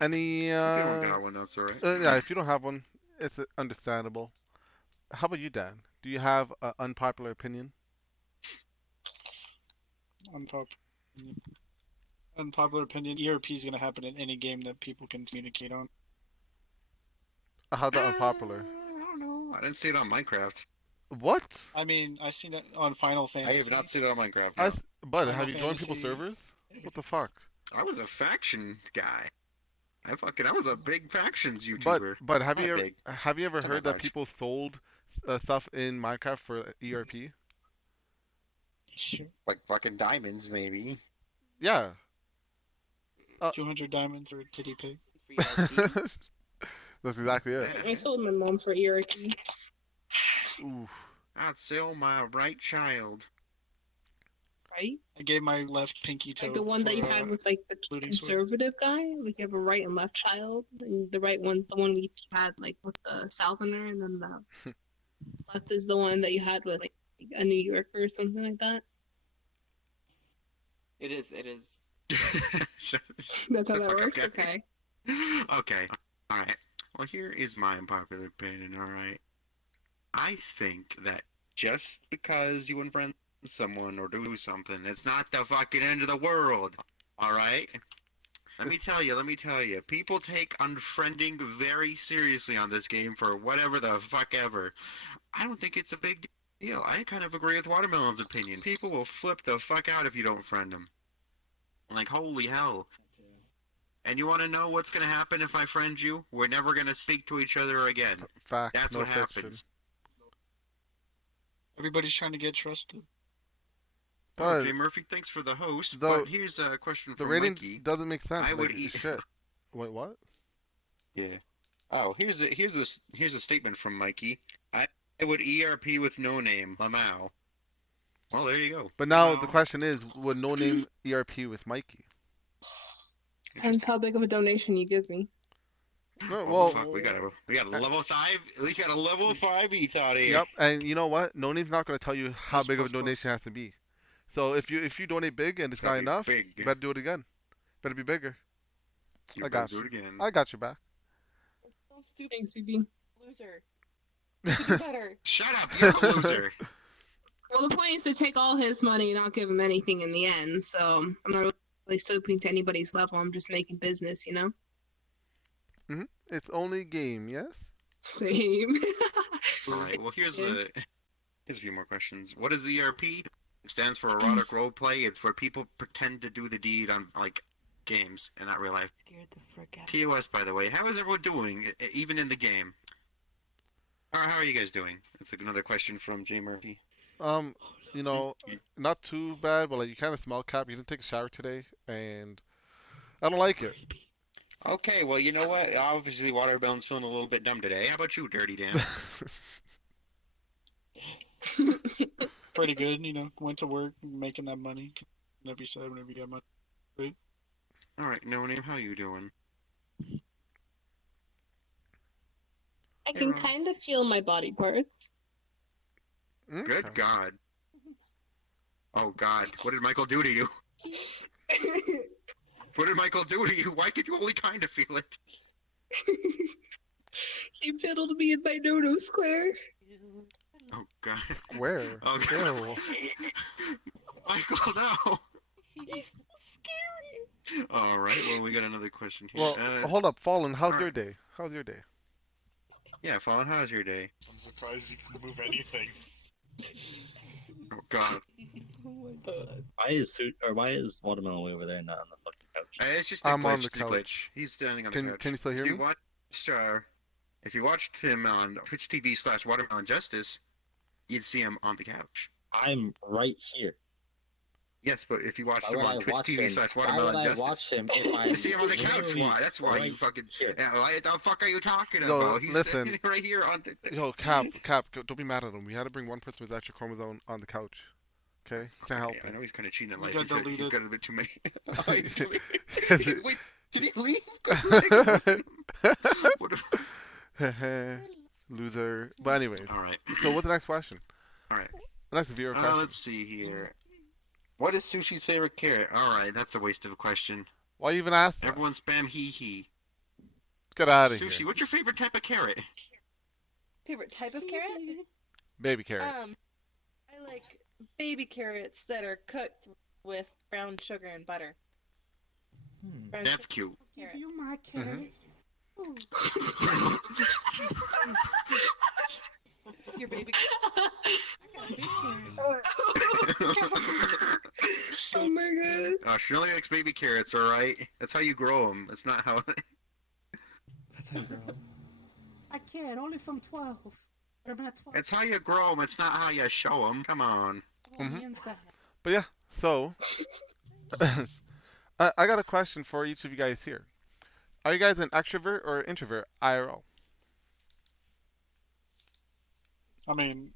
Any, If you don't got one, that's alright. yeah, if you don't have one, it's understandable. How about you, Dan? Do you have an unpopular opinion? Unpopular opinion. ERP is going to happen in any game that people can communicate on. How's that unpopular? I don't know. I didn't see it on Minecraft. What? I mean, I seen it on Final Fantasy. I have not seen it on Minecraft. I no. s- Bud, Final have you joined people's Fantasy. servers? What the fuck? I was a faction guy. I was a big factions But YouTuber. but have Not you ever big. heard that that much. people sold stuff in Minecraft for ERP? Sure. Like fucking diamonds, maybe. Yeah. 200 diamonds or a titty pig. That's exactly it. I sold my mom for ERP. Ooh. I'd sell my right child. Right? I gave my left pinky toe. Like the one that you for, had with like the looting sword. conservative guy. Like you have a right and left child, and the right one's the one we had like with the Southerner, and then the left is the one that you had with like a New Yorker or something like that. It is. It is. That's how that Fuck, works. okay. Okay. Okay. Alright. Well, here is my unpopular opinion, alright? I think that just because you unfriend someone or do something, it's not the fucking end of the world, alright? Let me tell you, people take unfriending very seriously on this game for whatever the fuck ever. I don't think it's a big Yeah, I kind of agree with Watermelon's opinion. People will flip the fuck out if you don't friend them. Like, holy hell. And you want to know what's going to happen if I friend you? We're never going to speak to each other again. Fact, That's no what fiction. happens. Everybody's trying to get trusted. But Jay Murphy, thanks for the host. the- But here's a question The from rating Mikey. doesn't make sense. I like, would eat. shit. Wait, what? Yeah. Oh, here's a statement from Mikey. I would ERP with no name, Lamau. Well, there you go. But now No. the question is, would no name ERP with Mikey? Depends how big of a donation you give me. No, Oh, well, fuck, we got a level 5. We got a level 5 ETH out here. yep. And you know what? No name's not gonna tell you how Plus, big of a plus, plus. donation has to be. So if you donate big and it's Gotta not be enough, big. you better do it again. Better be bigger. You I better got do you. it again. I got your back. So stupid, Thanks, BB. loser. You could do better. Shut up, you're a loser. Well, the point is to take all his money and not give him anything in the end. So I'm not really stooping to anybody's level. I'm just making business, you know. It's only a game, yes? Same. Alright, well here's Yeah. a few more questions. What is ERP? It stands for erotic roleplay. It's where people pretend to do the deed on like games and not real life. Scared the frick out. TOS, by the way, how is everyone doing, even in the game? How are you guys doing? That's like another question from Jay Murphy. You know, not too bad, but like you kind of smell, Cap. You didn't take a shower today, and I don't like it. Okay, well you know what? Obviously Watermelon's feeling a little bit dumb today. How about you, Dirty Dan? Pretty good, you know. Went to work, making that money. Whenever you said, whenever you got money. Alright, No Name, how you doing? I can Hey, Rob. kind of feel my body parts. Good Okay. God. Oh God, what did Michael do to you? What did Michael do to you? Why could you only kind of feel it? He fiddled me in my no-no square. Oh God. Where? Okay. Ew. Michael, no. He's so scary. All right. Well, we got another question here. Well, hold up, Fallen. How's alright. your day? How's your day? Yeah, Fallen, how's your day? I'm surprised you can move anything. Oh God. Oh my god. Why is Watermelon way over there and not on the fucking couch? It's just a I'm glitch. on the It's a couch. glitch. He's standing on the Can couch. you still hear If me? you if you watched him on Twitch TV/Watermelon Justice, you'd see him on the couch. I'm right here. Yes, but if you watched Why him would on I Twitch watch TV him? Why /Watermelon would I Justice, watch him if I you see him on the couch. literally Why? That's why you right fucking. here? Yeah, why the fuck are you talking Yo, about? He's listen. standing right here on the. Yo, Cap, don't be mad at him. We had to bring one person with extra chromosome on the couch. Okay? Can't help I it. know he's kind of cheating at He life. got He's deleted. got a bit too many. Oh, he's deleted. it- Wait, did he leave? What if- Loser. But anyways, All right. so what's the next question? All right. The next viewer question. Let's see here. What is Sushi's favorite carrot? All right, that's a waste of a question. Why you even ask that? Everyone spam hee. Get out of Sushi, here. what's your favorite type of carrot? Favorite type of carrot? Baby carrot. I like baby carrots that are cooked with brown sugar and butter. Brown That's sugar cute. carrot. You my carrot. Your baby Oh my god. Oh, she only likes baby carrots, alright? That's how you grow them. That's not how... I can't, only from 12. But I'm not 12. It's how you grow them. It's not how you show them. Come on. Only inside. But yeah, so I got a question for each of you guys here. Are you guys an extrovert or introvert IRL? I mean,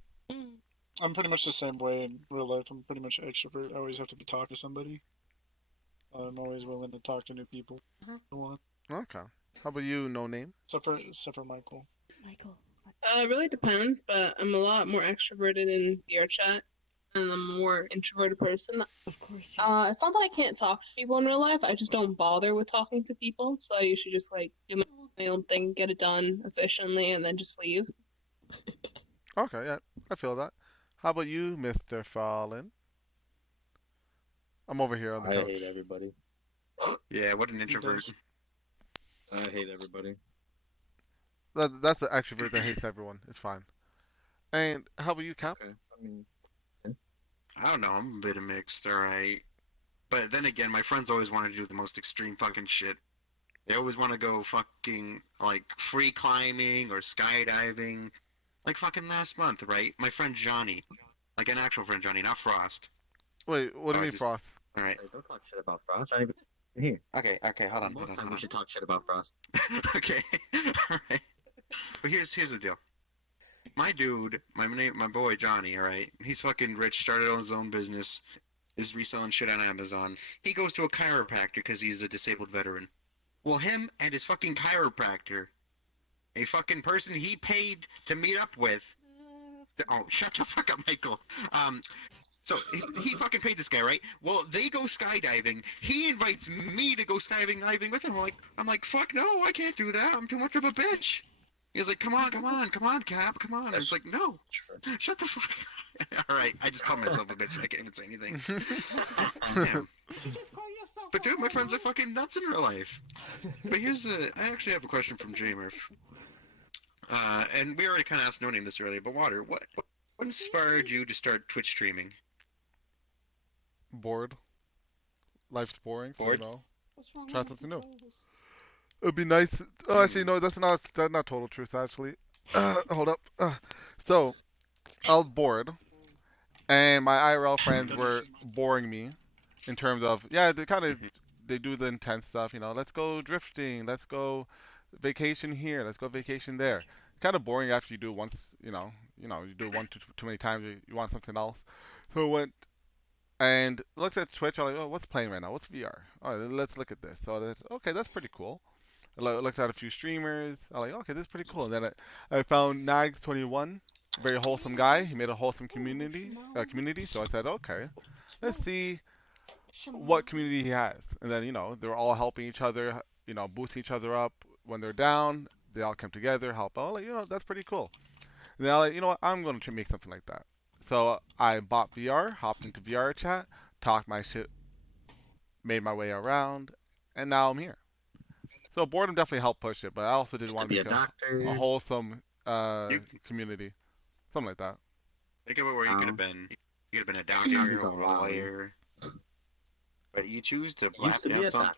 I'm pretty much the same way in real life. I'm pretty much extrovert. I always have to be talking to somebody. I'm always willing to talk to new people. Okay. How about you, No Name? Except for Michael. Michael. It really depends, but I'm a lot more extroverted in VR chat, and I'm a more introverted person. Of course. It's not that I can't talk to people in real life. I just don't bother with talking to people. So I usually just like do my own thing, get it done efficiently, and then just leave. Okay, yeah, I feel that. How about you, Mr. Fallen? I'm over here on the I couch. hate everybody. Yeah, what an introvert. does. I hate everybody. That's the extrovert that hates everyone. It's fine. And how about you, Cap? Okay. I mean, I don't know. I'm a bit of mixed. All right. But then again, my friends always want to do the most extreme fucking shit. They always want to go fucking like free climbing or skydiving. Like fucking last month, right? My friend Johnny, like an actual friend Johnny, not Frost. Wait, what do you mean, just- Frost? All right. hey, don't talk shit about Frost. Not even here. Okay. Hold on. Most Hold time on. we should talk shit about Frost. Okay. All right. But here's the deal. My dude, my boy Johnny, all right. He's fucking rich. Started on his own business. Is reselling shit on Amazon. He goes to a chiropractor because he's a disabled veteran. Well, him and his fucking chiropractor, a fucking person he paid to meet up with. Oh, shut the fuck up, Michael. So he fucking paid this guy, right? Well, they go skydiving. He invites me to go skydiving with him. I'm like, fuck no, I can't do that. I'm too much of a bitch. He's like, come on, Cap, come on. I was like, no, shut the fuck up. All right, I just called myself a bitch. I can't even say anything. Damn. But dude, my friends are fucking nuts in real life. But I actually have a question from J Murph. And we already kind of asked No Name this earlier, but Water, what inspired you to start Twitch streaming? Bored. Life's boring. Bored? So, try something new. It'd be nice. Oh, actually, no, that's not total truth. Actually, hold up. So, I was bored, and my IRL friends were boring me, in terms of they do the intense stuff. Let's go drifting. Let's go vacation here. Let's go vacation there. Kind of boring after you do it once. You do it one too many times. You want something else. So I went and looked at Twitch. I'm like, oh, what's playing right now? What's VR? All right, let's look at this. So okay, that's pretty cool. I looked at a few streamers. I'm like, okay, this is pretty cool. And then I found Nags21, very wholesome guy. He made a wholesome community. So I said, okay, let's see what community he has. And then they're all helping each other, boosting each other up when they're down. They all come together, help out. Like, that's pretty cool. And then I'm like, you know what? I'm going to make something like that. So I bought VR, hopped into VR chat, talked my shit, made my way around, and now I'm here. So boredom definitely helped push it, but I also did want to be a wholesome community, something like that. Think about where you could have been. You could have been a doctor or a lawyer, but you choose to black down something.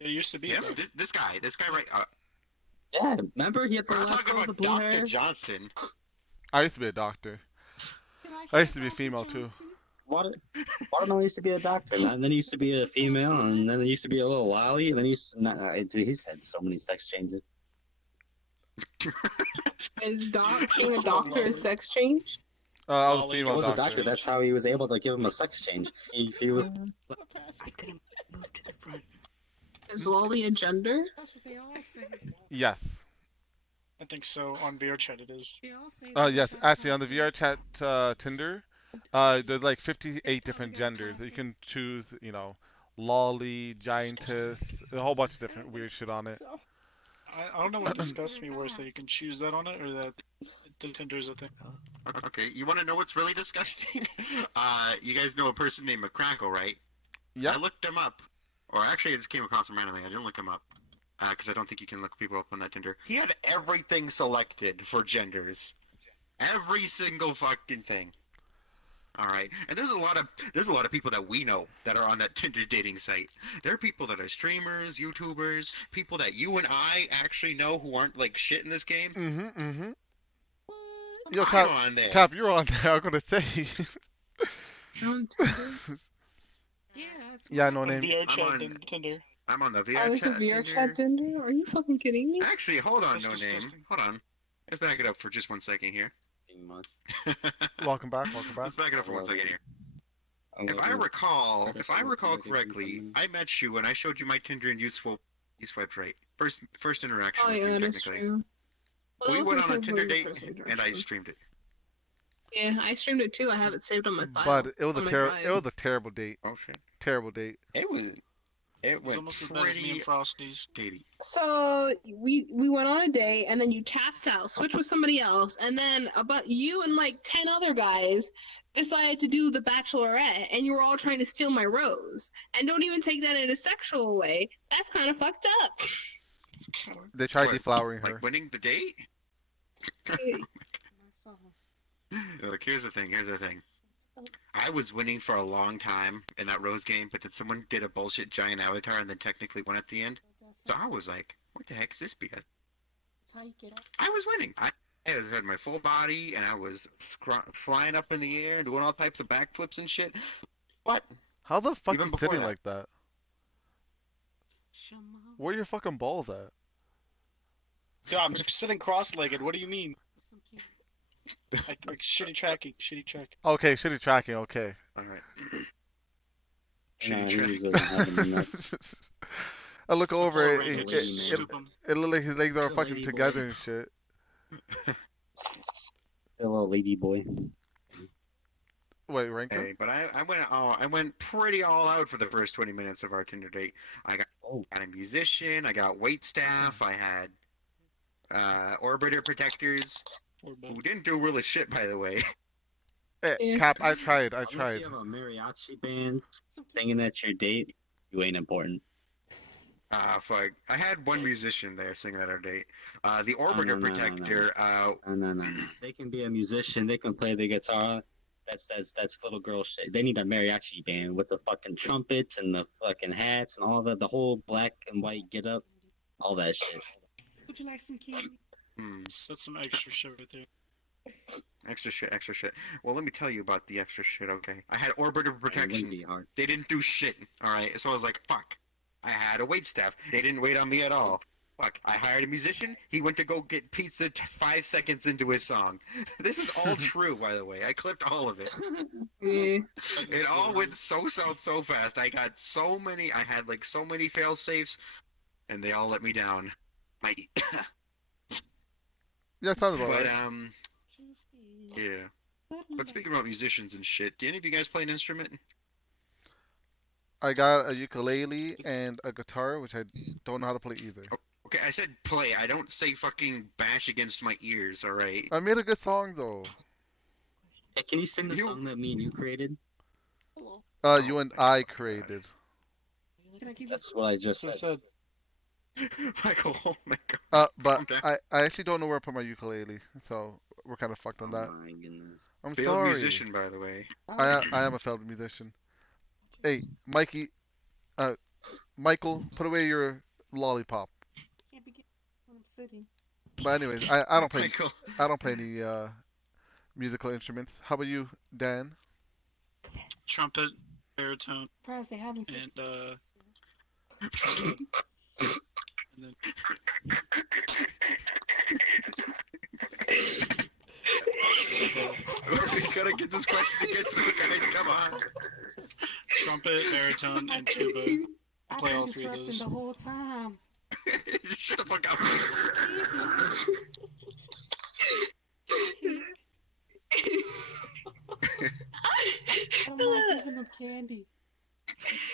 It used to be. Yeah, this guy right. Yeah, remember he had the We're left talking with the about blue Dr. hair? Johnston. I used to be a doctor. I used to be a female too. Watermelon used to be a doctor, and then he used to be a female, and then he used to be a little lolly, and then dude, he's had so many sex changes. Is being a doctor a sex change? I was a female He was a doctor. doctor. That's how he was able to give him a sex change. He was. Is lolly a gender? That's what they all say. Yes. I think so. On VR chat, it is. They all say Yes. Actually, on the VR chat Tinder, there's like 58 different genders. You can choose, lolly, giantess, a whole bunch of different weird shit on it. I don't know what disgusts me worse, that you can choose that on it, or that the Tinder's a thing. Okay, you want to know what's really disgusting? You guys know a person named McCrackle, right? Yeah. I looked him up. Or actually, I just came across him randomly. I didn't look him up. Because I don't think you can look people up on that Tinder. He had everything selected for genders. Every single fucking thing. Alright. And there's a lot of people that we know that are on that Tinder dating site. There are people that are streamers, YouTubers, people that you and I actually know who aren't like shit in this game. Yo, I'm on there. Cap, you're on there. I'm gonna say. Yeah, no On name. VR I'm chat on- and Tinder. I'm on the VR I was a chat. VR Tinder. chat Tinder? Are you fucking kidding me? Actually, hold on, That's no name. disgusting. Hold on. Let's back it up for just 1 second here. Welcome back. Let's back it up for 1 second here. If I recall correctly, I met you and I showed you my Tinder and you swiped right. First interaction Oh with yeah, you, that's technically. true. Well, We that went was on a the Tinder same date first and I interaction. streamed it. Yeah, I streamed it too. I have it saved on my file. But it was It's on my it drive. was a terrible date. Oh shit. Terrible date. It It's went almost as bad as me pretty and Frosty's. datey. So we went on a date, and then you tapped out, switched with somebody else, and then about you and like 10 other guys decided to do the Bachelorette, and you were all trying to steal my rose. And don't even take that in a sexual way. That's kind of fucked up. They tried What, deflowering her. Like winning the date? Look, here's the thing. Here's the thing. I was winning for a long time in that Rose game, but then someone did a bullshit giant avatar and then technically won at the end. So I was like, what the heck is this BS? That's how you get up. I was winning. I had my full body and I was flying up in the air and doing all types of backflips and shit. What? How the fuck Even you before sitting that. like that? Shama. Where are your fucking balls at? Yo, I'm just sitting cross-legged. What do you mean? Some kid. Like shitty tracking. Shitty track. Okay, shitty tracking. Okay. All right. Nah, Shitty he track. just doesn't have any nuts. I look over Pull it. a razor, It, just it, scoop 'em. it looked like his legs are It's a fucking lady together boy. and shit. A little lady boy. Wait, rank Hey, but I went pretty all out for the first 20 minutes of our Tinder date. I got a musician, I got wait staff, I had orbiter protectors, who didn't do really shit, by the way. Hey, Cap, I tried. Unless tried. you have a mariachi band singing at your date, you ain't important. Fuck. I had one musician there singing at our date. The orbiter no, no, no, protector, No. They can be a musician. They can play the guitar. That's little girl shit. They need a mariachi band with the fucking trumpets and the fucking hats and all the whole black and white get up, all that shit. Would you like some candy? That's some extra shit right there. Extra shit. Well, let me tell you about the extra shit, okay? I had orbiter It wouldn't protection. be hard. They didn't do shit, alright? So I was like, fuck. I had a wait staff. They didn't wait on me at all. Fuck. I hired a musician. He went to go get pizza 5 seconds into his song. This is all true, by the way. I clipped all of it. Yeah. It all went so south so fast. I had like so many fail safes, and they all let me down. My Yeah, sounds about But right. yeah. But speaking about musicians and shit, do any of you guys play an instrument? I got a ukulele and a guitar, which I don't know how to play either. Okay, I said play. I don't say fucking bash against my ears, alright? I made a good song though. Hey, can you sing the song that me and you created? You and I created. That's what I just said. Michael, oh my god. But I actually don't know where I put my ukulele, so we're kind of fucked on that. Oh my goodness. I'm Failed sorry. musician, by the way. I am a failed musician. Hey, Mikey, Michael, put away your lollipop. Can't be when I'm sitting. But anyways, I don't play Michael. I don't play any musical instruments. How about you, Dan? Trumpet, baritone, Surprised they haven't. and trumpet. And then We gotta get this question to get through, guys. Come on. trumpet, baritone, and tuba. I play all three of those. The whole time. Shut the fuck up. I'm not giving them candy.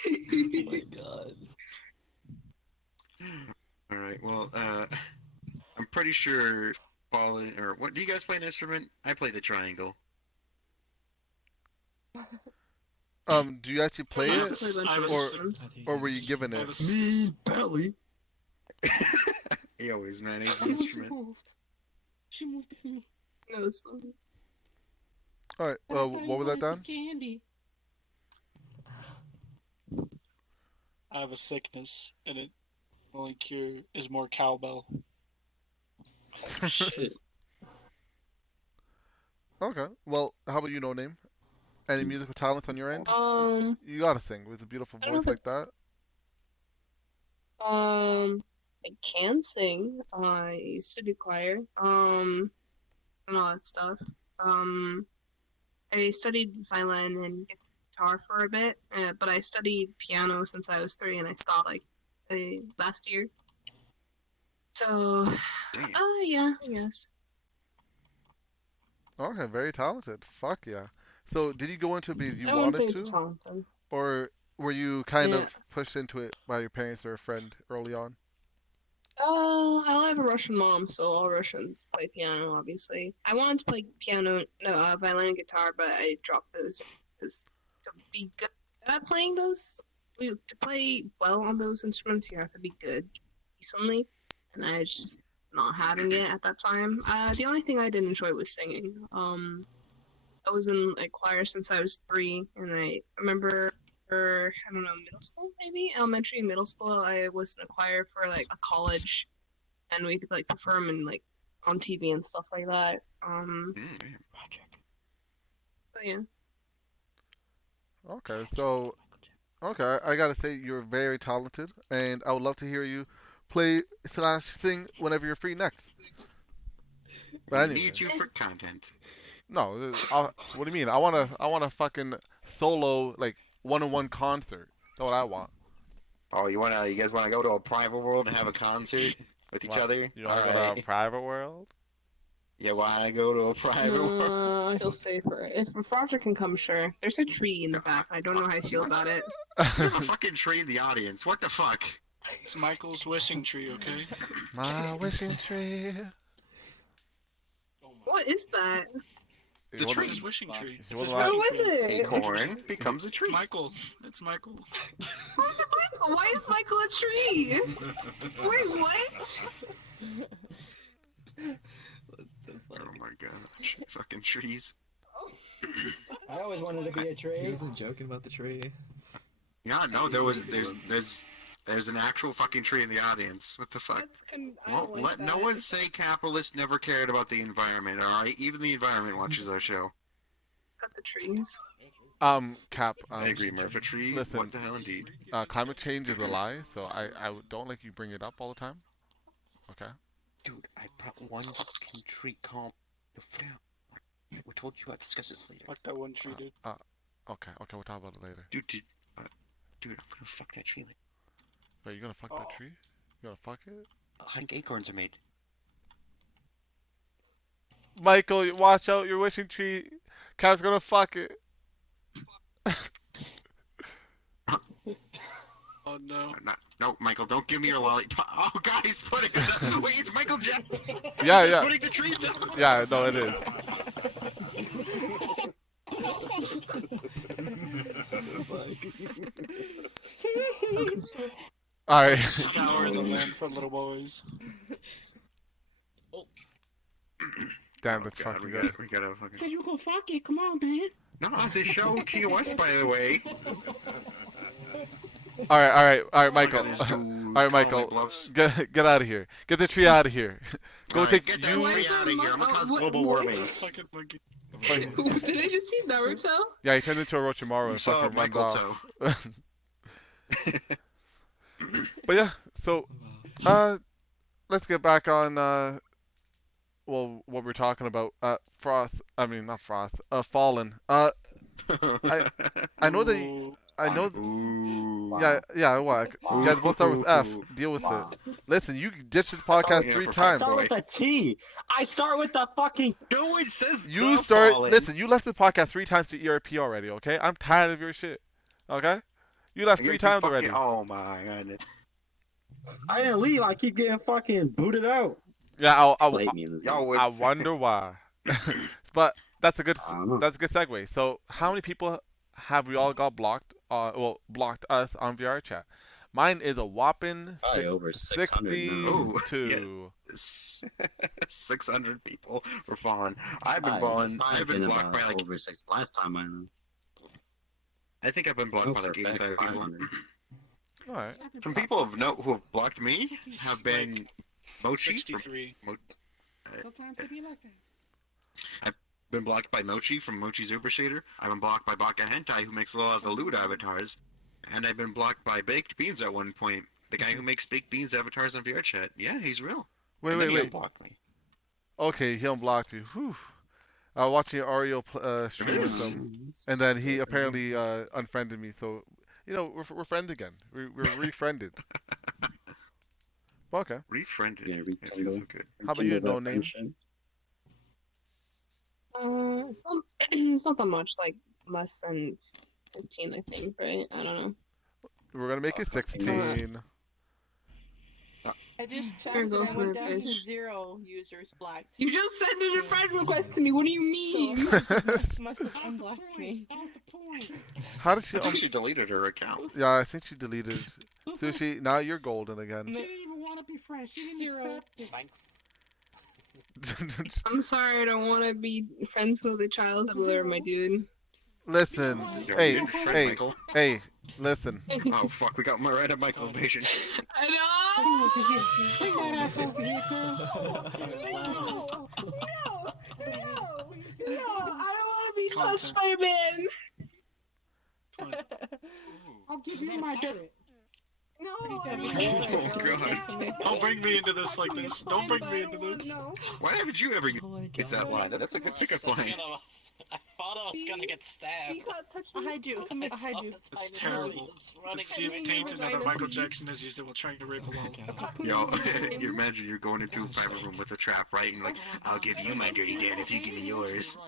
Oh my god. Alright, well, I'm pretty sure falling, or what, do you guys play an instrument? I play the triangle. Do you actually play I it, have a- I have a s- or were you given I have it? a s- belly. He always manages the Oh, she instrument. moved. She moved it for me. No, it's All right. I thought you What was that, wanted some Dan? Candy. I have a sickness, and it only cure is more cowbell. Shit. Okay. Well, how about you, No Name? Any musical talents on your end? You gotta sing with a beautiful I don't know voice if like that. I can sing. I used to do choir. And all that stuff. I studied violin and guitar for a bit, but I studied piano since I was 3, and I stopped last year. So, Damn. yeah, I guess. Okay, very talented. Fuck yeah. So, did you go into it because you I wouldn't say wanted it's to, talented. or were you kind Yeah. of pushed into it by your parents or a friend early on? I have a Russian mom, so all Russians play piano, obviously. I wanted to play violin and guitar, but I dropped those because to be good at playing those, to play well on those instruments, you have to be good decently, and I was just not having it at that time. The only thing I did enjoy was singing. I was in like choir since I was 3, and I remember, I don't know, middle school maybe, elementary and middle school. I was in a choir for like a college, and we could like perform and like on TV and stuff like that. So yeah. Okay, so I gotta say you're very talented, and I would love to hear you play slash sing whenever you're free next. But I anyway, need you for content. no, what do you mean? I wanna fucking solo like one-on-one concert. That's what I want. Oh, you guys wanna go to a private world and have a concert with each What? other? You wanna go to Alright. a private world? You wanna go to a private world? I feel safer. If Roger can come, sure. There's a tree in the back. I don't know how I feel about it. There's a fucking tree in the audience. What the fuck? It's Michael's wishing tree, okay? My wishing tree. What is that? It's a What tree. It's his wishing tree. You It's his wanna Who wishing is tree. it? Acorn becomes a It's tree. Michael. It's Michael. Who's Michael? Why is Michael a tree? Wait, what? Oh my gosh. Fucking trees. I always wanted to be a He tree. wasn't joking about the tree. Yeah, no, there's an actual fucking tree in the audience. What the fuck? Well, let no one say capitalists never cared about the environment, alright? Even the environment watches our show. Cut the trees. Cap. I agree, Murph. A tree? Listen, What the hell, indeed? climate change is a lie, so I don't like you bring it up all the time. Okay. Dude, I brought one fucking tree called the flower. We told you I'd discuss this later. Fuck that one tree, dude. Okay, we'll talk about it later. Dude, I'm gonna fuck that tree later. Wait, you gonna fuck that tree? You gonna fuck it? I think acorns are made. Michael, watch out! Your wishing tree. Cap's gonna fuck it. Oh no. No, Michael, don't give me your lollipop. Oh god, he's putting it. Wait, it's Michael Jackson. Yeah, He's yeah. putting the trees down. Yeah, no, it is. All right. Scour the land for little boys. Damn, that's fucking good. We gotta fucking. Said you gonna fuck it. Come on, man. No, the show TOS, by the way. All right, Michael. Look at this dude. All right, Michael. Gloves. Get out of here. Get the tree out of here. Go Alright, take get that you. tree out of here. I'm gonna cause What- global what? warming. Fucking monkey. Did I just see Naruto? Yeah, he turned into a Orochimaru and Saw fucking runs Michael off. Toe. But yeah, so let's get back on well, what we're talking about. Frost. I mean, not Frost. Fallen. I know that. I know. Ooh. Yeah. What? You guys both start with F. Deal with it. Listen, you ditched this podcast yeah, 3 for times. fuck's Start with a T. I start with the fucking. No one says You the start. Fallen. Listen, you left the podcast 3 times to ERP already. Okay, I'm tired of your shit. Okay, you left You're 3 too times fucking- already. Oh my goodness. I didn't leave. I keep getting fucking booted out. Yeah, Blame me in this game. I wonder why. But that's a good I don't know. segue. So how many people have we all got blocked? Blocked us on VR chat. Mine is a whopping Probably over 600 now. 62. 600 people were fallen. I've been I've fallen. I've been blocked about by like. over 6. Last time I know. I think I've been blocked Oh, by like for a fact, 85 people. 500. All right. Some people who have blocked me have been Mochi. 63. Sometimes it be like that. Been blocked by Mochi from Mochi's Uber Shader. I've been blocked by Baka Hentai, who makes a lot of the lewd avatars, and I've been blocked by Baked Beans at one point. The guy who makes Baked Beans avatars on VR chat. Yeah, he's real. Wait, And then wait, he wait. unblocked me. Okay, he unblocked you. Whew. Watching Oreo stream with him, and then he apparently unfriended me. So, you know, we're friends again. We're refriended. Okay. Refriended. Yeah, It feels so good. How about you, No Name? It's not that much, like less than 15, I think, right? I don't know. We're gonna make it 16. I just checked Here, and go I for went it, down to bitch. 0 users blacked. You just sent a friend request to me. What do you mean? So must have unblocked me. How did she? I think she deleted her account. Yeah, I think she deleted. Sushi, now you're golden again. She didn't even want to be friends. She didn't 0. accept it. Thanks. I'm sorry, I don't want to be friends with a child killer, my dude. Listen, You're hey, your friend, hey, Michael. hey, listen. Oh fuck, we got Miranda Michael invasion. I Bring that ass over here, girl. No, I don't want to be Content. such Spider-Man. I'll give you my dirt. No, Oh I don't god. Don't bring me into this like this. Don't bring me into this. No. Why haven't you ever Oh my used that line? That's a good pickup line. I thought I was gonna get He stabbed. got touched. I hide you. I hide you. It's terrible. See, it's tainted now that Michael Jackson has used it while trying to rape a lol. Yo, you imagine you're going into a private room with a trap, right? And like, I'll give you my dirty Dan if you give me yours.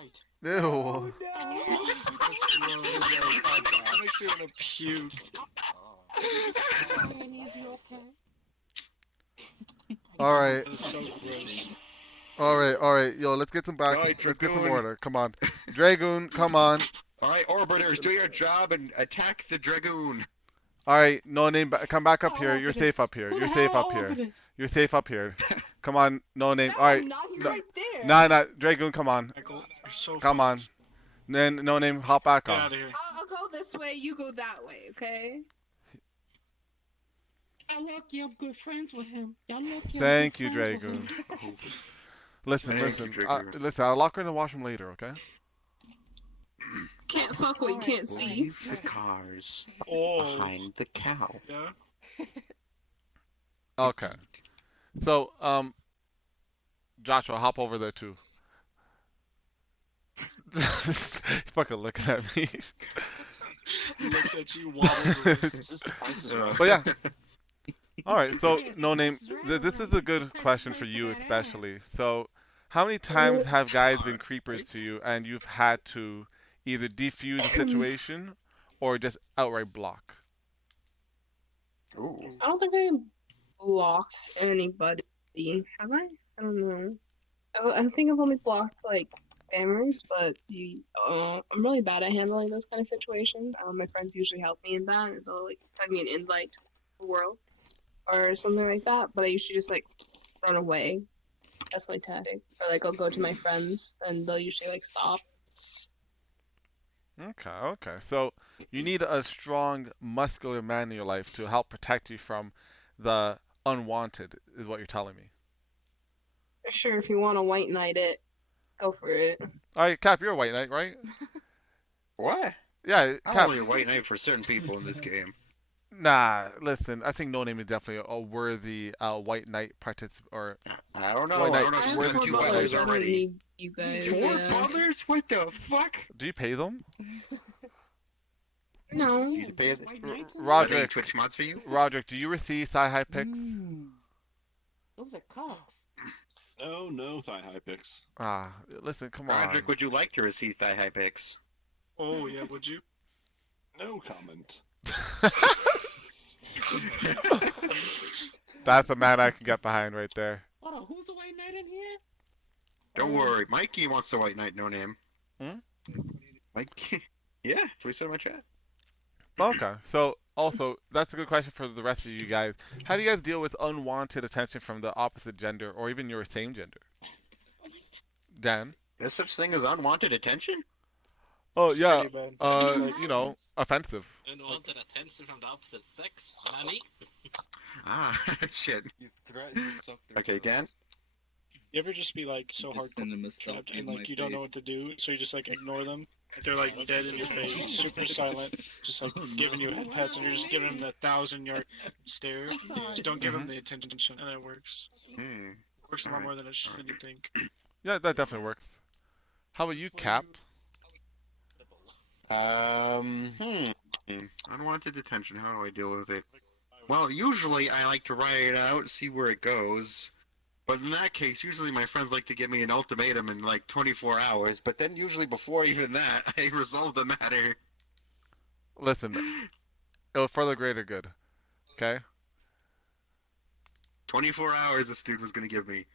Ew. That's gross. That makes me want to puke. All right, That is so gross. all right. Yo, let's get some back. All right, Let's get some Dragoon. order. Come on, Dragoon. Come on. Alright, Orbiters, do your job and attack the Dragoon. All right, no name. Come back up Oh, here. You're Orbiters. safe up here. Who You're the safe hell up here. Orbiters? You're safe up here. Come on, no name. No, All right. not he's No- right there. Nah, Dragoon. Come on. Michael, you're so Come on. fucked. Then no name. Hop back Get on. out of here. I'll go this way. You go that way. Okay. Y'all lucky I'm good friends with him. Y'all lucky I'm Thank good you, friends with Dragoon. him. Listen, Thank you, listen. Dragoon. Listen, I'll lock her in the washroom later. Okay. Can't fuck what you can't see. Leave the cars Oh. behind the cow. Yeah. Okay. So, Joshua, hop over there too. Fucking looking at me. He looks at you, wobbles. It's just the Price is Uh, Right. But yeah. All right. So, Yes, no name. this is right. This is a good question for you, especially. So, how many times have guys been creepers to you, and you've had to either defuse the situation or just outright block? Ooh. I don't think I blocked anybody. Have I? I don't know. I think I've only blocked like spammers, but I'm really bad at handling those kind of situations. My friends usually help me in that. They'll like send me an invite to the world or something like that. But I usually just like run away. That's my tactic. Or like I'll go to my friends and they'll usually like stop. Okay. So, you need a strong, muscular man in your life to help protect you from the unwanted, is what you're telling me. Sure, if you want to white knight it, go for it. All right, Cap, you're a white knight, right? What? Yeah, I'm Cap. only a white knight for certain people in this game. Nah, listen, I think No Name is definitely a worthy white knight participant. Or I don't know. White I Knight, don't know. I She's where have got did two you white want knights I don't already. need you guys. Four Yeah. brothers? What the fuck? do you pay them? No. You pay the... White Knights in Are they Roderick, Twitch mods for you? Roderick, do you receive sci-high pics? Those are cocks. No thigh high picks. Ah, listen, come on. Roderick, would you like to receive thigh high pics? Oh yeah, would you? No comment. That's a man I can get behind right there. Hold on, who's a white knight in here? Don't worry, Mikey wants the white knight, no name. Hmm? Mikey? Yeah, that's what he said in my chat. Okay, so also, that's a good question for the rest of you guys. How do you guys deal with unwanted attention from the opposite gender or even your same gender? Dan? There's such thing as unwanted attention? Oh, It's yeah, pretty bad. you know, offensive. Unwanted attention from the opposite sex. Nani? Ah, shit. Okay, Dan? You ever just be like so hardcore trapped and like you don't know what to do, so you just like ignore them? They're like dead in your face, super silent, just like giving you head pats, and you're just giving them the 1,000-yard stare. Just don't give them the attention, and it works. Hmm. Works a lot more than you think. Yeah, that definitely works. How about you, Cap? Unwanted attention, how do I deal with it? Well, usually I like to write it out, see where it goes. But in that case, usually my friends like to give me an ultimatum in like 24 hours, but then usually before even that, I resolve the matter. Listen, it was for the greater good. Okay? 24 hours this dude was gonna give me.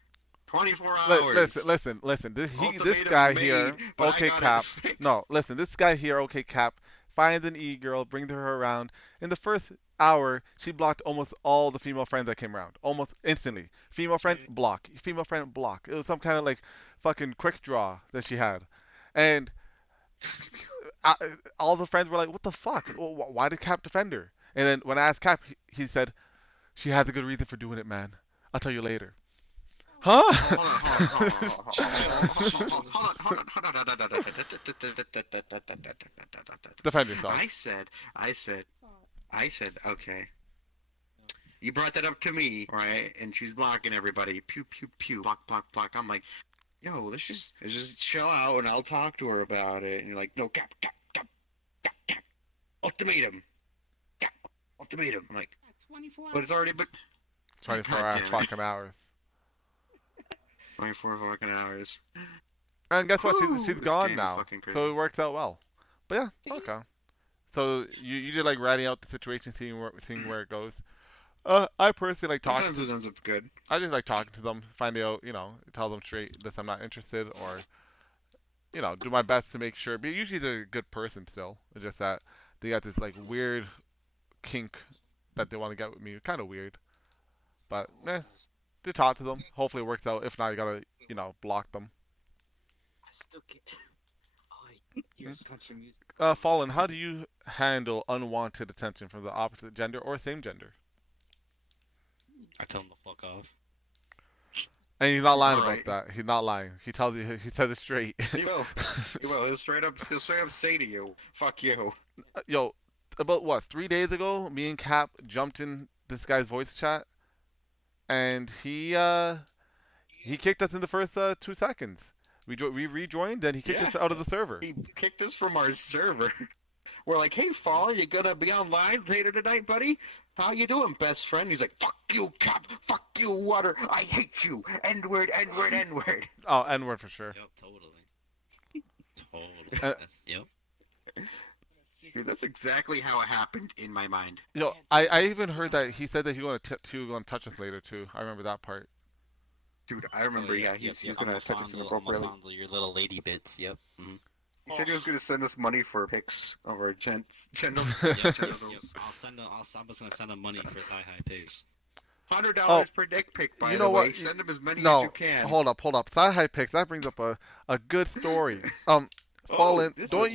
24 hours! Listen. This Ultimatum guy made, here, but I okay, got it Cap. fixed. No, listen, this guy here, okay, Cap, finds an e-girl, brings her around. In the first hour, she blocked almost all the female friends that came around, almost instantly. Female friend block, female friend block. It was some kind of like fucking quick draw that she had, and I, all the friends were like, "What the fuck? Why did Cap defend her?" And then when I asked Cap, he said, "She has a good reason for doing it, man. I'll tell you later." Huh? Defend yourself. I said, okay. You brought that up to me, right? And she's blocking everybody. Pew, pew, pew. Block, block, block. I'm like, yo, let's just chill out and I'll talk to her about it. And you're like, no, Cap. Ultimatum. Cap. Ultimatum. I'm like, but it's already, but 24 fucking hours. 24 fucking hours. And guess what? She's This gone game is now, fucking crazy. so it works out well. But yeah, okay. So you did like writing out the situation, seeing where it goes. I personally like talking. Sometimes it ends up good. I just like talking to them, finding out, tell them straight this I'm not interested, or do my best to make sure. But usually they're a good person still. It's just that they got this like weird kink that they want to get with me. Kind of weird, but to talk to them. Hopefully it works out. If not, you gotta block them. I still can't. Oh, here's country music. Fallen, how do you handle unwanted attention from the opposite gender or same gender? I tell him to fuck off. And he's not lying Alright. about that. He's not lying. He tells you. He says it straight. He will. He'll straight up say to you, "Fuck you." Yo, about what? 3 days ago, me and Cap jumped in this guy's voice chat, and he kicked us in the first 2 seconds. We rejoined, then he kicked us out of the server. He kicked us from our server. We're like, "Hey, Fallen, you gonna be online later tonight, buddy? How you doing, best friend?" He's like, "Fuck you, Cap. Fuck you, Water. I hate you. N-word, N-word, N-word." Oh, N-word for sure. Yep, totally. Yep. Dude, that's exactly how it happened in my mind. Yo, I even heard that he said that he was gonna touch us later too. I remember that part. Dude, I remember. He's gonna touch us inappropriately. Fondle your little lady bits. Yep. Mm-hmm. He said he was gonna send us money for pics of our genitals. I'm just gonna send him money for thigh-high pigs. $100 per dick pic, by the way. Send him as many as you can. Hold up. Thigh high pics. That brings up a good story. Fallen, don't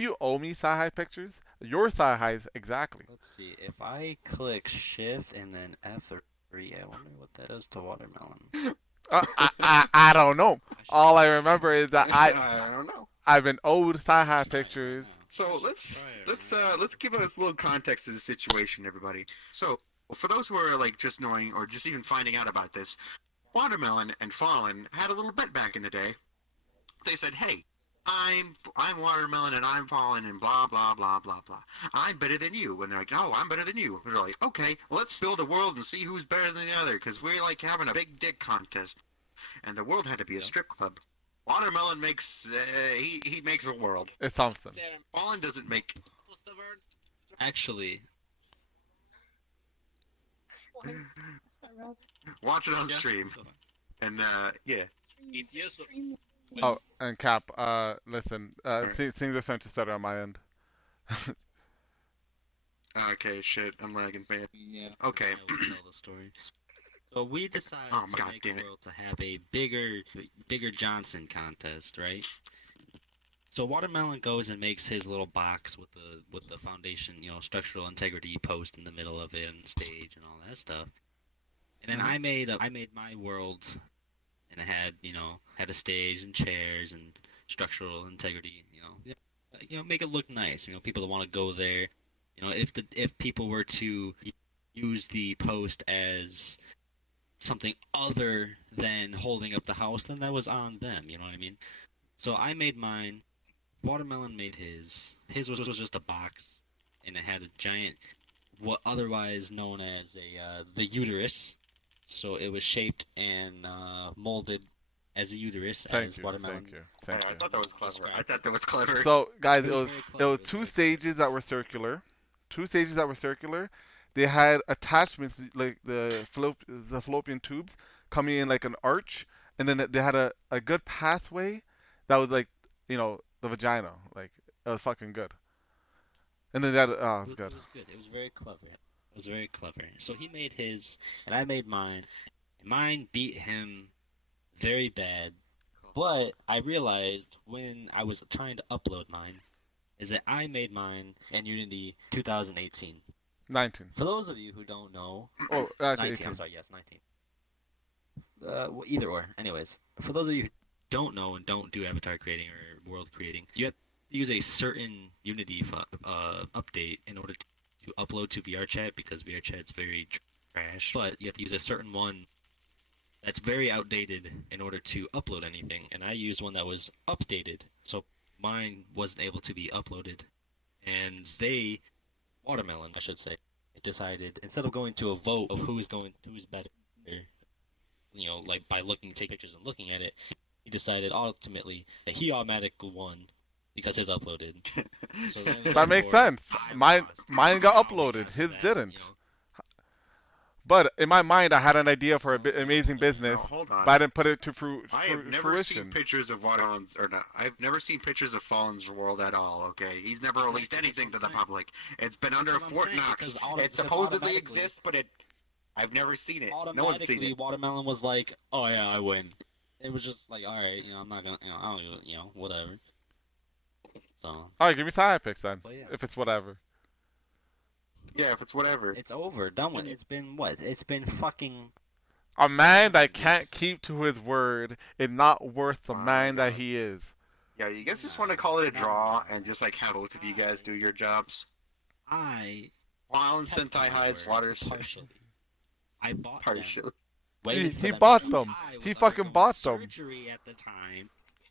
you owe me thigh high pictures? Your thigh highs exactly. Let's see. If I click Shift and then F3, I wonder what that does to Watermelon. I don't know. All I remember is that I don't know. I've been owed thigh high pictures. So let's give us a little context to the situation, everybody. So for those who are like just knowing or just even finding out about this, Watermelon and Fallen had a little bet back in the day. They said, "Hey, I'm Watermelon and I'm Fallen and blah blah blah blah blah. I'm better than you." And they're like, "No, I'm better than you." And they're like, "Okay, well, let's build a world and see who's better than the other, because we're like having a big dick contest." And the world had to be a strip club. Watermelon makes he makes a world. It's something. Fallen doesn't make. What's the word? Actually, Watch it on stream. And yeah. Oh, and Cap, listen, things are starting to stutter on my end. Okay, shit, I'm lagging bad. Yeah. Okay. Tell the story. So we decided Oh, to God make damn the it. world to have a bigger Johnson contest, right? So Watermelon goes and makes his little box with the foundation, structural integrity post in the middle of it and stage and all that stuff. And then I made my world, and it had a stage and chairs and structural integrity, make it look nice. People that want to go there, if people were to use the post as something other than holding up the house, then that was on them. You know what I mean? So I made mine. Watermelon made his. His was just a box, and it had a giant, what otherwise known as the uterus. So it was shaped and molded as a uterus. Thank as you. Watermelon. Thank you. I thought that was clever. I thought that was clever. So, guys, it It was was very it clever, was two stages that were circular. They had attachments like the fallopian tubes coming in like an arch, and then they had a good pathway that was like the vagina. Like it was fucking good. And then that, oh, it's It good. was good. It was very clever. It was very clever. So he made his, and I made mine. And mine beat him very bad. But I realized when I was trying to upload mine, is that I made mine in Unity 2018. 19. For those of you who don't know, Oh, actually 19. 18. I'm sorry, yes, 19. Well, either or. Anyways, for those of you who don't know and don't do avatar creating or world creating, you have to use a certain Unity update in order to upload to VRChat because VRChat's very trash. But you have to use a certain one that's very outdated in order to upload anything. And I used one that was updated, so mine wasn't able to be uploaded. And Watermelon, I should say, decided instead of going to a vote of who's better, like by take pictures and looking at it, he decided ultimately that he automatically won because his uploaded. So then, That makes therefore, sense. I Mine lost. got Now uploaded. because His of that, didn't. But in my mind, I had an idea for an amazing business, hold on. but I didn't put it to I have never fruition. seen pictures of Watermelon's, or not. I've never seen pictures of Fallen's world at all. Okay, he's never released anything to the public. It's been under Fort Knox. It supposedly exists, but I've never seen it. No one's seen Automatically, it. Watermelon was like, "Oh yeah, I win." It was just like, "All right, I'm not gonna, I don't even, whatever." So. Alright, give me side picks then, But yeah. if it's whatever. Yeah, if it's whatever. It's over, done with. It's been what? It's been fucking. A man that can't keep to his word is not worth the My man that God. he is. Yeah, you guys just want to call it a draw and just like have both of you guys do your jobs. I Wild and kept Sentai my hides word Waters. partially. I bought Partially. them. Waited for He them bought because them. I was He fucking undergoing bought them. surgery at the time,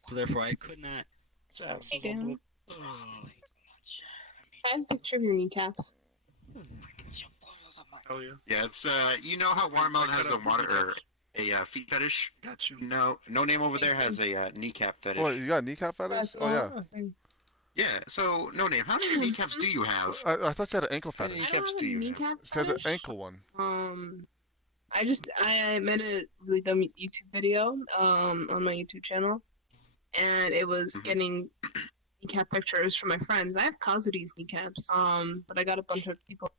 so therefore I could not. It's Hey, Dan. Oh, I have a picture of your kneecaps. Oh yeah. Yeah, it's you know how Watermelon has a feet fetish? Got you. No name over there has a kneecap fetish. Oh, you got a kneecap fetish? That's Oh, yeah. not a thing. Yeah, so no name. How many kneecaps do you have? I thought you had an ankle How many fetish. I don't kneecaps have do a you have? kneecap She had the fetish. ankle one. I made a really dumb YouTube video on my YouTube channel, and it was getting kneecap pictures from my friends. I have Kazudi's kneecaps, but I got a bunch of people's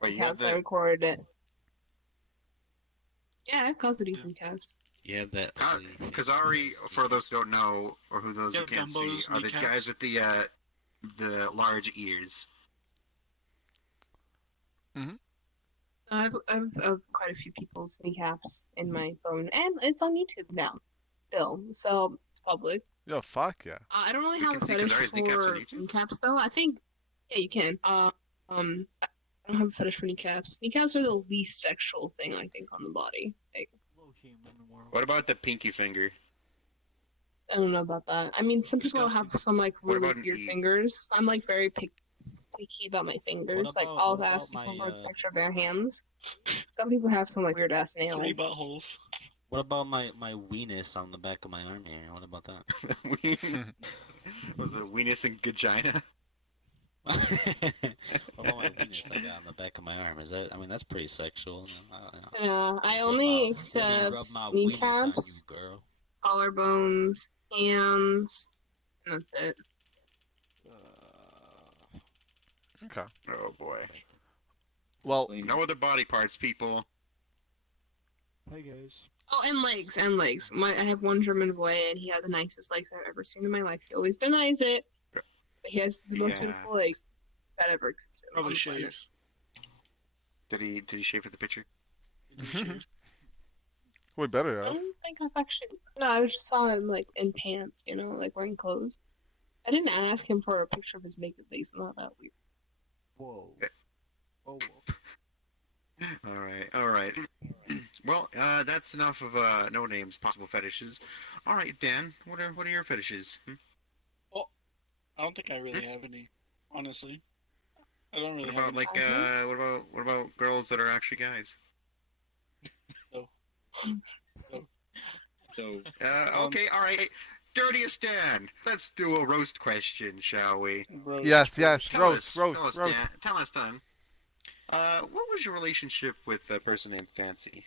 Wait, you have kneecaps. I recorded it. Yeah, I have Kazudi's kneecaps. you have that. Kazari, for those who don't know, or who those who Yeah, can't see, Dumbo's are the kneecaps. guys with the large ears. I have quite a few people's kneecaps in my phone, and it's on YouTube now, still, so it's public. Yo, fuck yeah. I don't really We have a can see fetish Kazari's kneecaps on for YouTube? kneecaps, though. I think, yeah, you can. I don't have a fetish for kneecaps. Kneecaps are the least sexual thing I think on the body. Like, What about the pinky finger? I don't know about that. I mean, some people have some like What really about an weird E? fingers. I'm like very picky about my fingers. Like about- I'll what ask about people my, for a picture of their hands. Some people have some like weird ass Three nails. buttholes. What about my weenus on the back of my arm here? What about that? Was it weenus and vagina? What about my weenus I got on the back of my arm? Is that? I mean, that's pretty sexual. I don't know. I Rub only my- let me accept rub my weenus on kneecaps, you, girl. collarbones, hands, and that's it. Okay. Oh boy. Well, No other body parts, people. Hi guys. Oh, and legs, I have one German boy, and he has the nicest legs I've ever seen in my life. He always denies it, but he has the most Yeah. beautiful legs that ever existed. on Probably the planet. shaves. Did he shave for the picture? we better I have. don't think I've actually. No, I just saw him like in pants, like wearing clothes. I didn't ask him for a picture of his naked legs. I'm not that weird. Whoa. Oh. All right. Well, that's enough of no names, possible fetishes. All right, Dan. What are your fetishes? I don't think I really have any, honestly. I don't really What have about any. like what about girls that are actually guys? So Okay, all right. Dirtiest Dan. Let's do a roast question, shall we? Yes, Tell us, roast. Dan. Tell us, Dan. What was your relationship with a person named Fancy?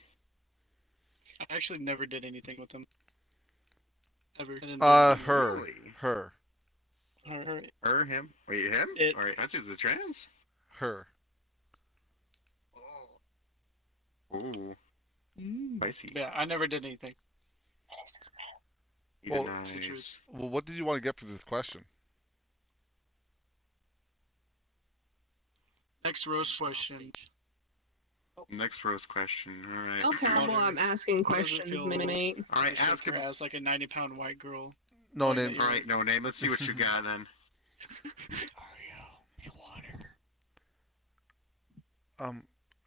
I actually never did anything with them. Ever. I didn't Her. Really? Her. Her. Him? Wait, him? It. Alright, that's just the trans? Her. Ooh. Spicy. Yeah, I never did anything. Well, Nice. well, what did you want to get for this question? Next roast question. Next roast question. Alright. How terrible I'm asking questions, mate. Alright, ask him. As like a 90-pound white girl. No name. Alright, no name. Let's see what you got then.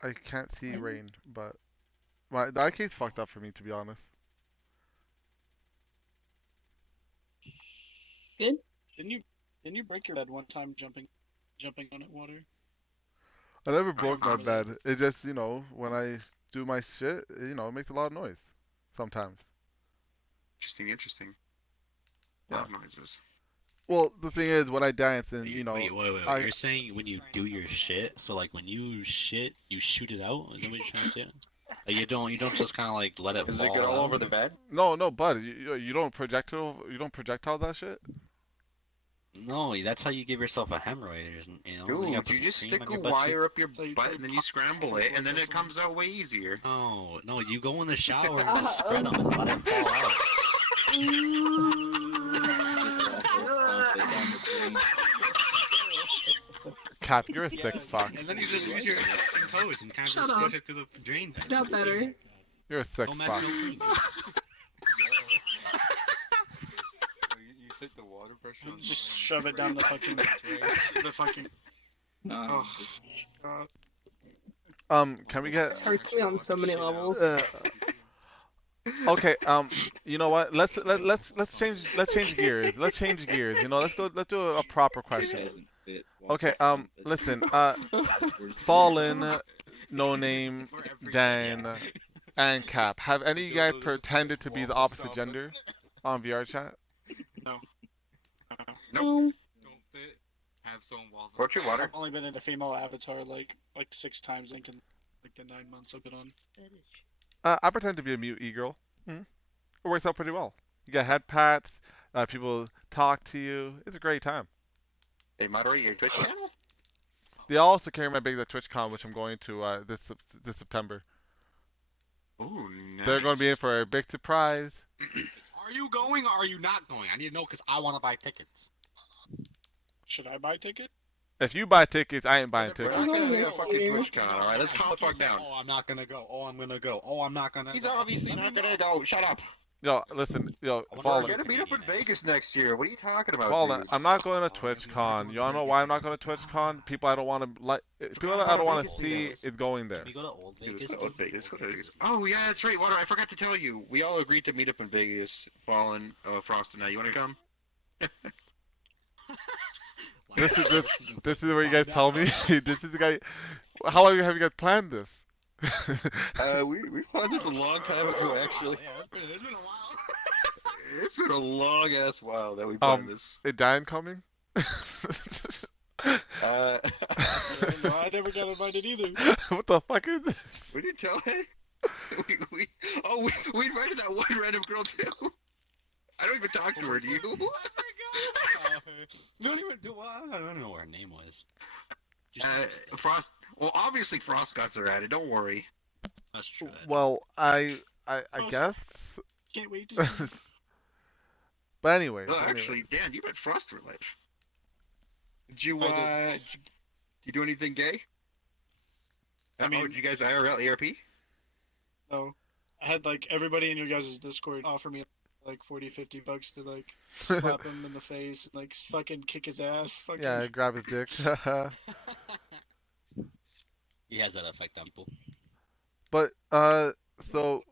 I can't see rain, but that case fucked up for me, to be honest. Good. Didn't you break your bed one time jumping on it water? I never broke my bed. It just, when I do my shit, it makes a lot of noise. Sometimes. Interesting. A lot of noises. Well, the thing is, when I dance and, Wait. You're saying when you do your shit, so like when you shit, you shoot it out? Is that what you're trying to say? Like you don't just kind of like let it Does fall it get all out? over the bed? No, bud, you don't projectile that shit? No, that's how you give yourself a hemorrhoid. Dude, you just stick a wire up your butt and then you scramble it, and then it comes out way easier. No, you go in the shower and just spread them and let it fall out. Cap, you're a sick fuck. And then you just use your hands and toes and kind of Shut just up. squish it to the drain pan. Not better. You're a sick No fuck. mess, no clean. You set the water pressure on Just shove it down the fucking. Oh, God. Can we get? This hurts me on so many levels. Okay, you know what? Let's change gears. Let's change gears. Let's do a proper question. Okay, listen, Fallen, No Name, Dan, and Cap. Have any of you guys pretended to be the opposite gender on VR chat? No. Nope. What's your water? I've only been in a female avatar like 6 times in like the 9 months I've been on. I pretend to be a mute e-girl. It works out pretty well. You get head pats, people talk to you. It's a great time. Hey, moderate your Twitch channel? They also carry my big at TwitchCon, which I'm going to this September. Ooh, nice. They're going to be in for a big surprise. Are you going or are you not going? I need to know because I want to buy tickets. Should I buy a ticket? If you buy tickets, I ain't buying We're tickets. not gonna do a fucking TwitchCon, alright? Let's calm the fuck down. Oh, I'm not gonna go. Oh, I'm gonna go. Oh, I'm not gonna. He's obviously not gonna go. Shut up. Yo, listen, We're Fallen. gonna meet up in Vegas next year. What are you talking about, Fallen, dude? I'm not going to TwitchCon. You all know why I'm not going to TwitchCon? People I don't want to see is going there. Can we go to Old Dude, Vegas? let's go to Vegas. Go to Vegas. Oh yeah, that's right, Water. I forgot to tell you. We all agreed to meet up in Vegas. Fallen, Frost, and I. You wanna come? This is where you guys tell me. This is the guy. How long have you guys planned this? We planned this a long time ago, actually. It's been a while. It's been a long ass while that we planned this. Is Dan coming? No, I never got invited either. What the fuck is this? We didn't tell him. We invited that one random girl too. I don't even talk to her. Do you? You don't even do. I don't know what her name was. Frost. Well, obviously Frost got her at it. Don't worry. That's true. Well, I guess. Can't wait to see. But anyways. Oh, actually, Dan, you met Frost for life. Did you I did you do anything gay? I mean- did you guys IRL ERP? No. I had like everybody in your guys' Discord offer me like $40-50 to like slap him in the face and like fucking kick his ass. Fucking. Yeah, grab his dick. He has that effect on people. But so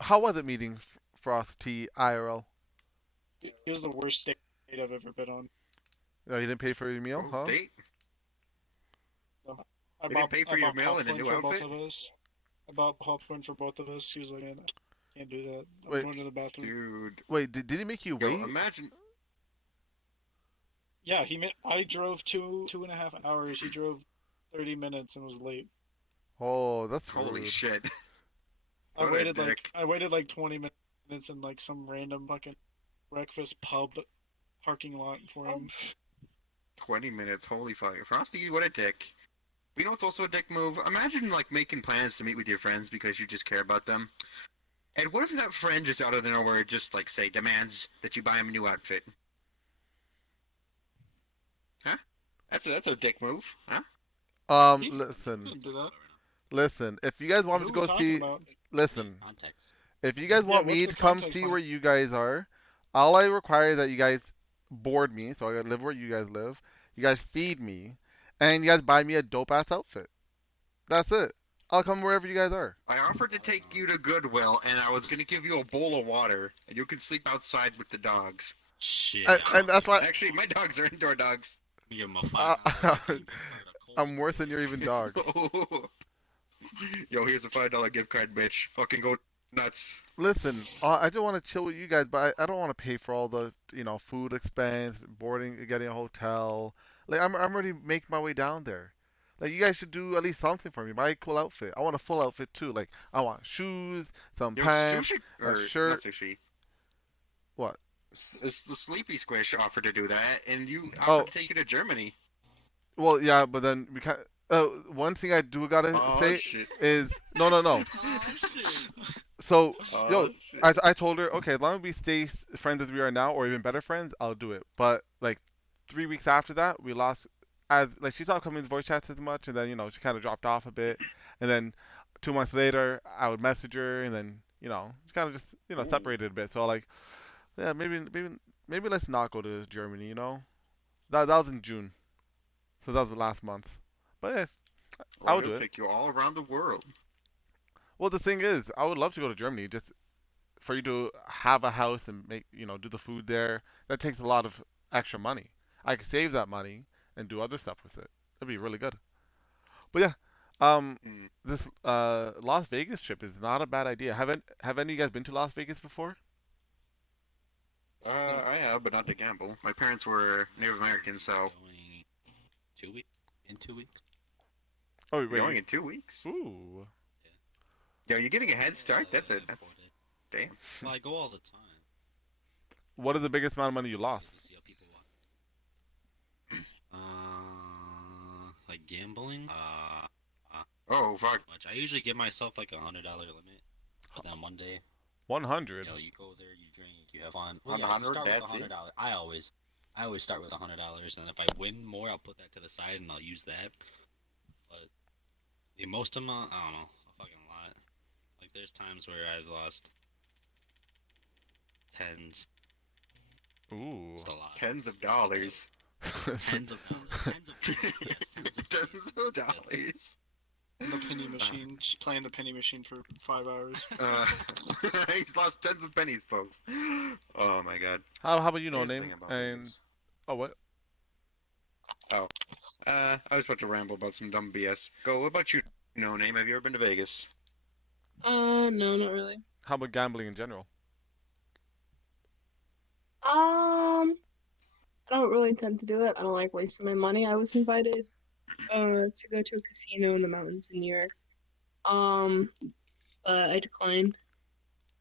how was it meeting Frost T IRL? It was the worst date I've ever been on. No, you didn't pay for your meal, huh? Date? I You didn't pay for I your bought meal and a popcorn new for both outfit? of us. I bought popcorn for both of us. He was like, man, I can't do that. I'm Wait. going to the bathroom. Dude. Wait, did he make you Yo, wait? imagine. Yeah, I drove 2.5 hours. He drove 30 minutes and was late. Oh, that's Holy rude. shit. I What a waited like 20 minutes in like some random fucking breakfast pub parking lot for him. 20 minutes, holy fuck. Frosty, what a dick. You know what's also a dick move? Imagine, like, making plans to meet with your friends because you just care about them. And what if that friend just out of nowhere just, like, say, demands that you buy him a new outfit? Huh? That's a dick move, huh? Listen. Didn't do that. Listen, if you guys want me Who to we go talking see, about? listen, Context. if you guys Yeah, want what's me the to come context, see Mike? where you guys are, all I require is that you guys board me, so I live where you guys live. You guys feed me, and you guys buy me a dope ass outfit. That's it. I'll come wherever you guys are. I offered to take you to Goodwill, and I was gonna give you a bowl of water, and you could sleep outside with the dogs. Shit. And that's why Actually, my dogs are indoor dogs. Give him a $5 I'm worse than your even dog. Yo, here's a $5 gift card, bitch. Fucking go nuts. Listen, I just want to chill with you guys, but I don't want to pay for all the food expense, boarding, getting a hotel. Like I'm already making my way down there. Like you guys should do at least something for me. Buy a cool outfit. I want a full outfit too. Like I want shoes, some Yo, pants, sushi a or shirt. not sushi. What? It's the Sleepy Squish offered to do that, and you Oh. offered to take you to Germany. Well, yeah, but then we can't. One thing I do gotta Oh, say shit. is no. Oh shit. So, Oh, yo, shit. I told her, okay, as long as we stay friends as we are now, or even better friends, I'll do it. But like 3 weeks after that, we lost. As like she stopped coming to voice chats as much, and then she kind of dropped off a bit. And then 2 months later, I would message her, and then she kind of just separated a bit. So like, yeah, maybe let's not go to Germany. That was in June, so that was the last month. But yeah, I Well, would do he'll it. take you all around the world. Well, the thing is, I would love to go to Germany. Just for you to have a house and make do the food there, that takes a lot of extra money. I could save that money and do other stuff with it. That'd be really good. But yeah, Mm. this Las Vegas trip is not a bad idea. Have any of you guys been to Las Vegas before? I have, but not to gamble. My parents were Native American, so Going 2 weeks. In 2 weeks. Oh wait, going in 2 weeks. ooh, Yo, you're getting a head start. That's it. That's damn. Well, I go all the time. what is the biggest amount of money you lost? See how people watch. Like gambling. Oh fuck. Much. I usually give myself like $100 limit. But then one day, 100. you go there, you drink, you have fun. On Well, the yeah, you 100, start with that's it. $100. I always start with $100, and if I win more, I'll put that to the side and I'll use that. But the most amount, I don't know, a fucking lot. Like there's times where I've lost tens. Ooh. It's a lot. Tens of dollars. Tens of dollars. Tens of dollars. The penny machine, just playing the penny machine for 5 hours. He's lost tens of pennies, folks. Oh my god. How about you, No Here's the Name? thing about And Vegas. oh what? I was about to ramble about some dumb BS. Go. What about you, No Name? Have you ever been to Vegas? No, not really. How about gambling in general? I don't really tend to do it. I don't like wasting my money. I was invited to go to a casino in the mountains in New York. But I declined.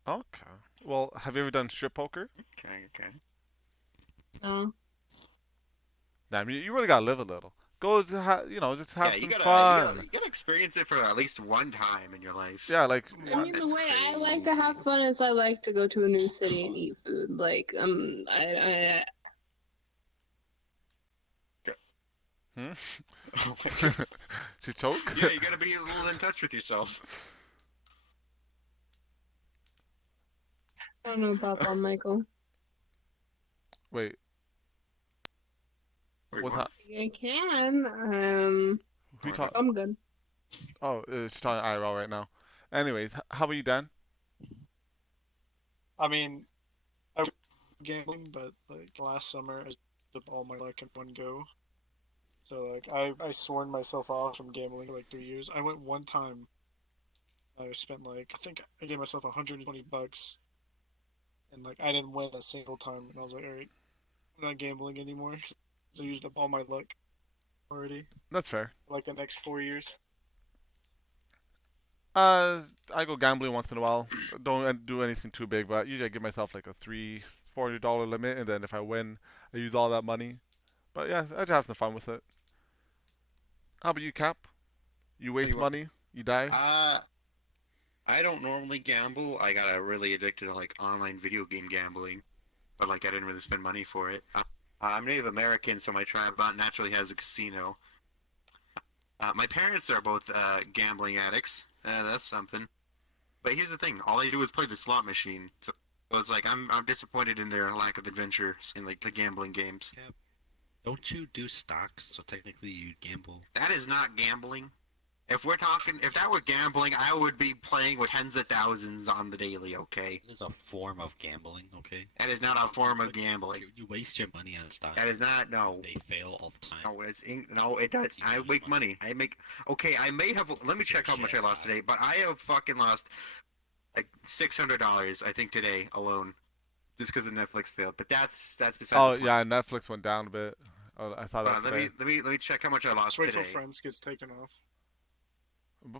Okay. Well, have you ever done strip poker? Okay. No. Nah, I mean, you really gotta live a little. Go to just have Yeah, you some gotta, fun. you gotta experience it for at least one time in your life. Yeah, like I mean, the way I like to have fun is I like to go to a new city and eat food. Like, I she choke? Yeah, you gotta be a little in touch with yourself. don't know about that, Michael. Wait, Wait, what's what? that? I can. Who you talk? I'm good. Oh, she's talking IRL right now. Anyways, how about you, Dan? I mean, I was gambling, but like last summer, I took all my luck in one go. So like, I sworn myself off from gambling for like 3 years. I went one time. I spent like, I think I gave myself $120, and like I didn't win a single time. And I was like, all right, I'm not gambling anymore. So I used up all my luck already. That's fair. Like the next 4 years. I go gambling once in a while. Don't do anything too big, but usually I give myself like a $400 limit, and then if I win, I use all that money. But yeah, I just have some fun with it. How about you, Cap? You waste money, you die. I don't normally gamble. I got really addicted to like online video game gambling, but like I didn't really spend money for it. I'm Native American, so my tribe naturally has a casino. My parents are both gambling addicts. That's something. But here's the thing: all they do is play the slot machine. So it's like I'm disappointed in their lack of adventure in like the gambling games. Yeah. Don't you do stocks? So technically, you gamble. That is not gambling. If that were gambling, I would be playing with tens of thousands on the daily. Okay. It is a form of gambling. Okay. That is not a form of gambling. You waste your money on stocks. That is not. No. They fail all the time. No, it does. I make money. Okay, I may have. Let me check how much I lost today. But I have fucking lost like $600. I think today alone, just because the Netflix failed. But that's besides. Oh the point. yeah, Netflix went down a bit. Oh, I saw that today. Let me check how much I lost Just wait today. till Friends gets taken off.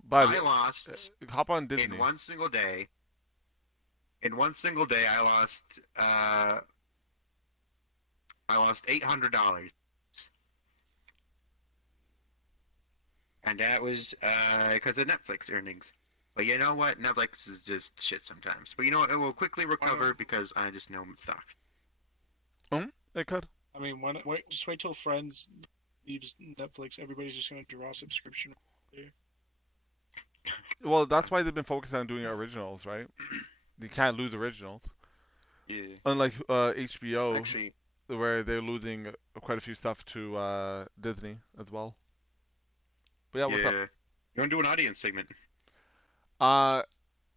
But I lost hop on Disney. in one single day. In one single day, I lost $800, and that was because of Netflix earnings. But you know what? Netflix is just shit sometimes. But you know what? It will quickly recover because I just know stocks. It could. I mean, just wait till Friends leaves Netflix. Everybody's just gonna draw a subscription. There. Well, that's why they've been focusing on doing originals, right? You can't lose originals. Yeah. Unlike HBO, Actually, where they're losing quite a few stuff to Disney as well. But yeah, what's up? You want to do an audience segment?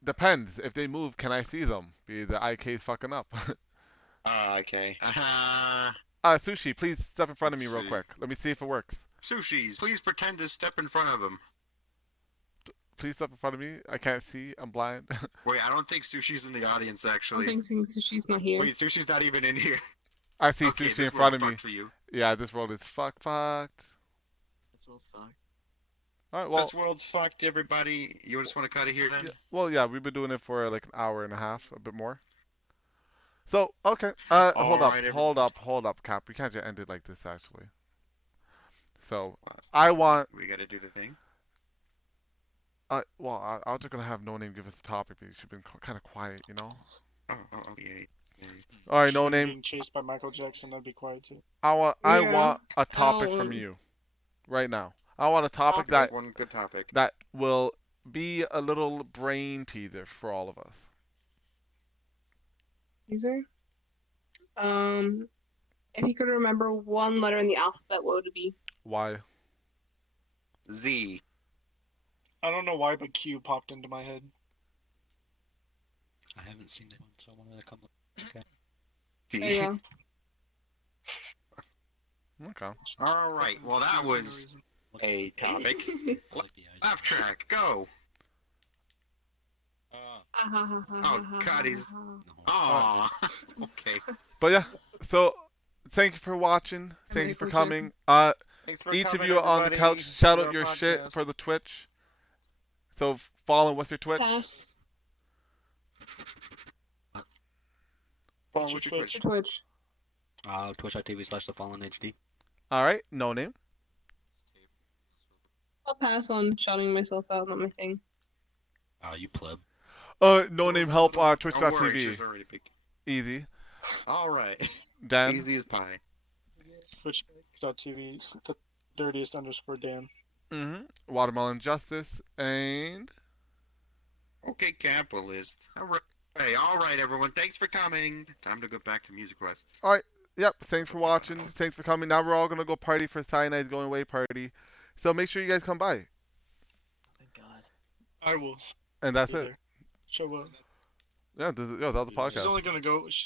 Depends. If they move, can I see them? Be the IK's fucking up. Okay. Sushi, please step in front of me Let's real see. quick. Let me see if it works. Sushis, please pretend to step in front of him. Please step in front of me. I can't see. I'm blind. Wait, I don't think Sushi's in the audience I actually. don't think Sushi's not here. Wait, Sushi's not even in here. I see Okay, Sushi this in front of world's me. fucked for you. Yeah, this world is fucked. This world's fucked. Alright, well, This world's fucked, everybody. You just want to cut it here then? yeah, we've been doing it for like an hour and a half, a bit more. So, okay. Hold up, Cap. We can't just end it like this, actually. So, I want. We gotta do the thing. Well, I was just gonna have No Name give us a topic, but she's been kind of quiet, you know. Oh, yeah. All right, No Should've Name. Being chased by Michael Jackson, that'd be quiet too. I want Yeah. a topic from Um, you, right now. I want a topic That's one good topic. that will be a little brain teaser for all of us. User. If you could remember one letter in the alphabet, what would it be? Why? Z. I don't know why, but Q popped into my head. I haven't seen that one, so I wanted to come. Okay. There you go. Okay. All right. Well, that was a topic. I like the eyes. Laugh track. Go. Oh, God, he's. Aw. Okay. But yeah, so thank you for watching. Thank you for coming. Thanks for Each of coming, you on the everybody, couch, shout to out our your shit podcast. for the Twitch. So follow what's your Twitch? Pass. Follow with your Twitch. Twitch. Twitch. Twitch.tv/TheFallenHD. All right, No Name. I'll pass on shouting myself out, not my thing. You pleb. No Name help Don't worry, she's Twitch.tv. already big. Easy. All right. Dan. Easy as pie. Twitch.tv, the dirtiest _ Dan. Watermelon Justice and. Okay, capitalist. All right, everyone. Thanks for coming. Time to go back to music quests. All right. Yep. Thanks for watching. Thanks for coming. Now we're all gonna go party for Cyanide's going away party. So make sure you guys come by. Thank God. I will. And that's be it. there. Show up. Yeah, that was the podcast. She's only gonna go.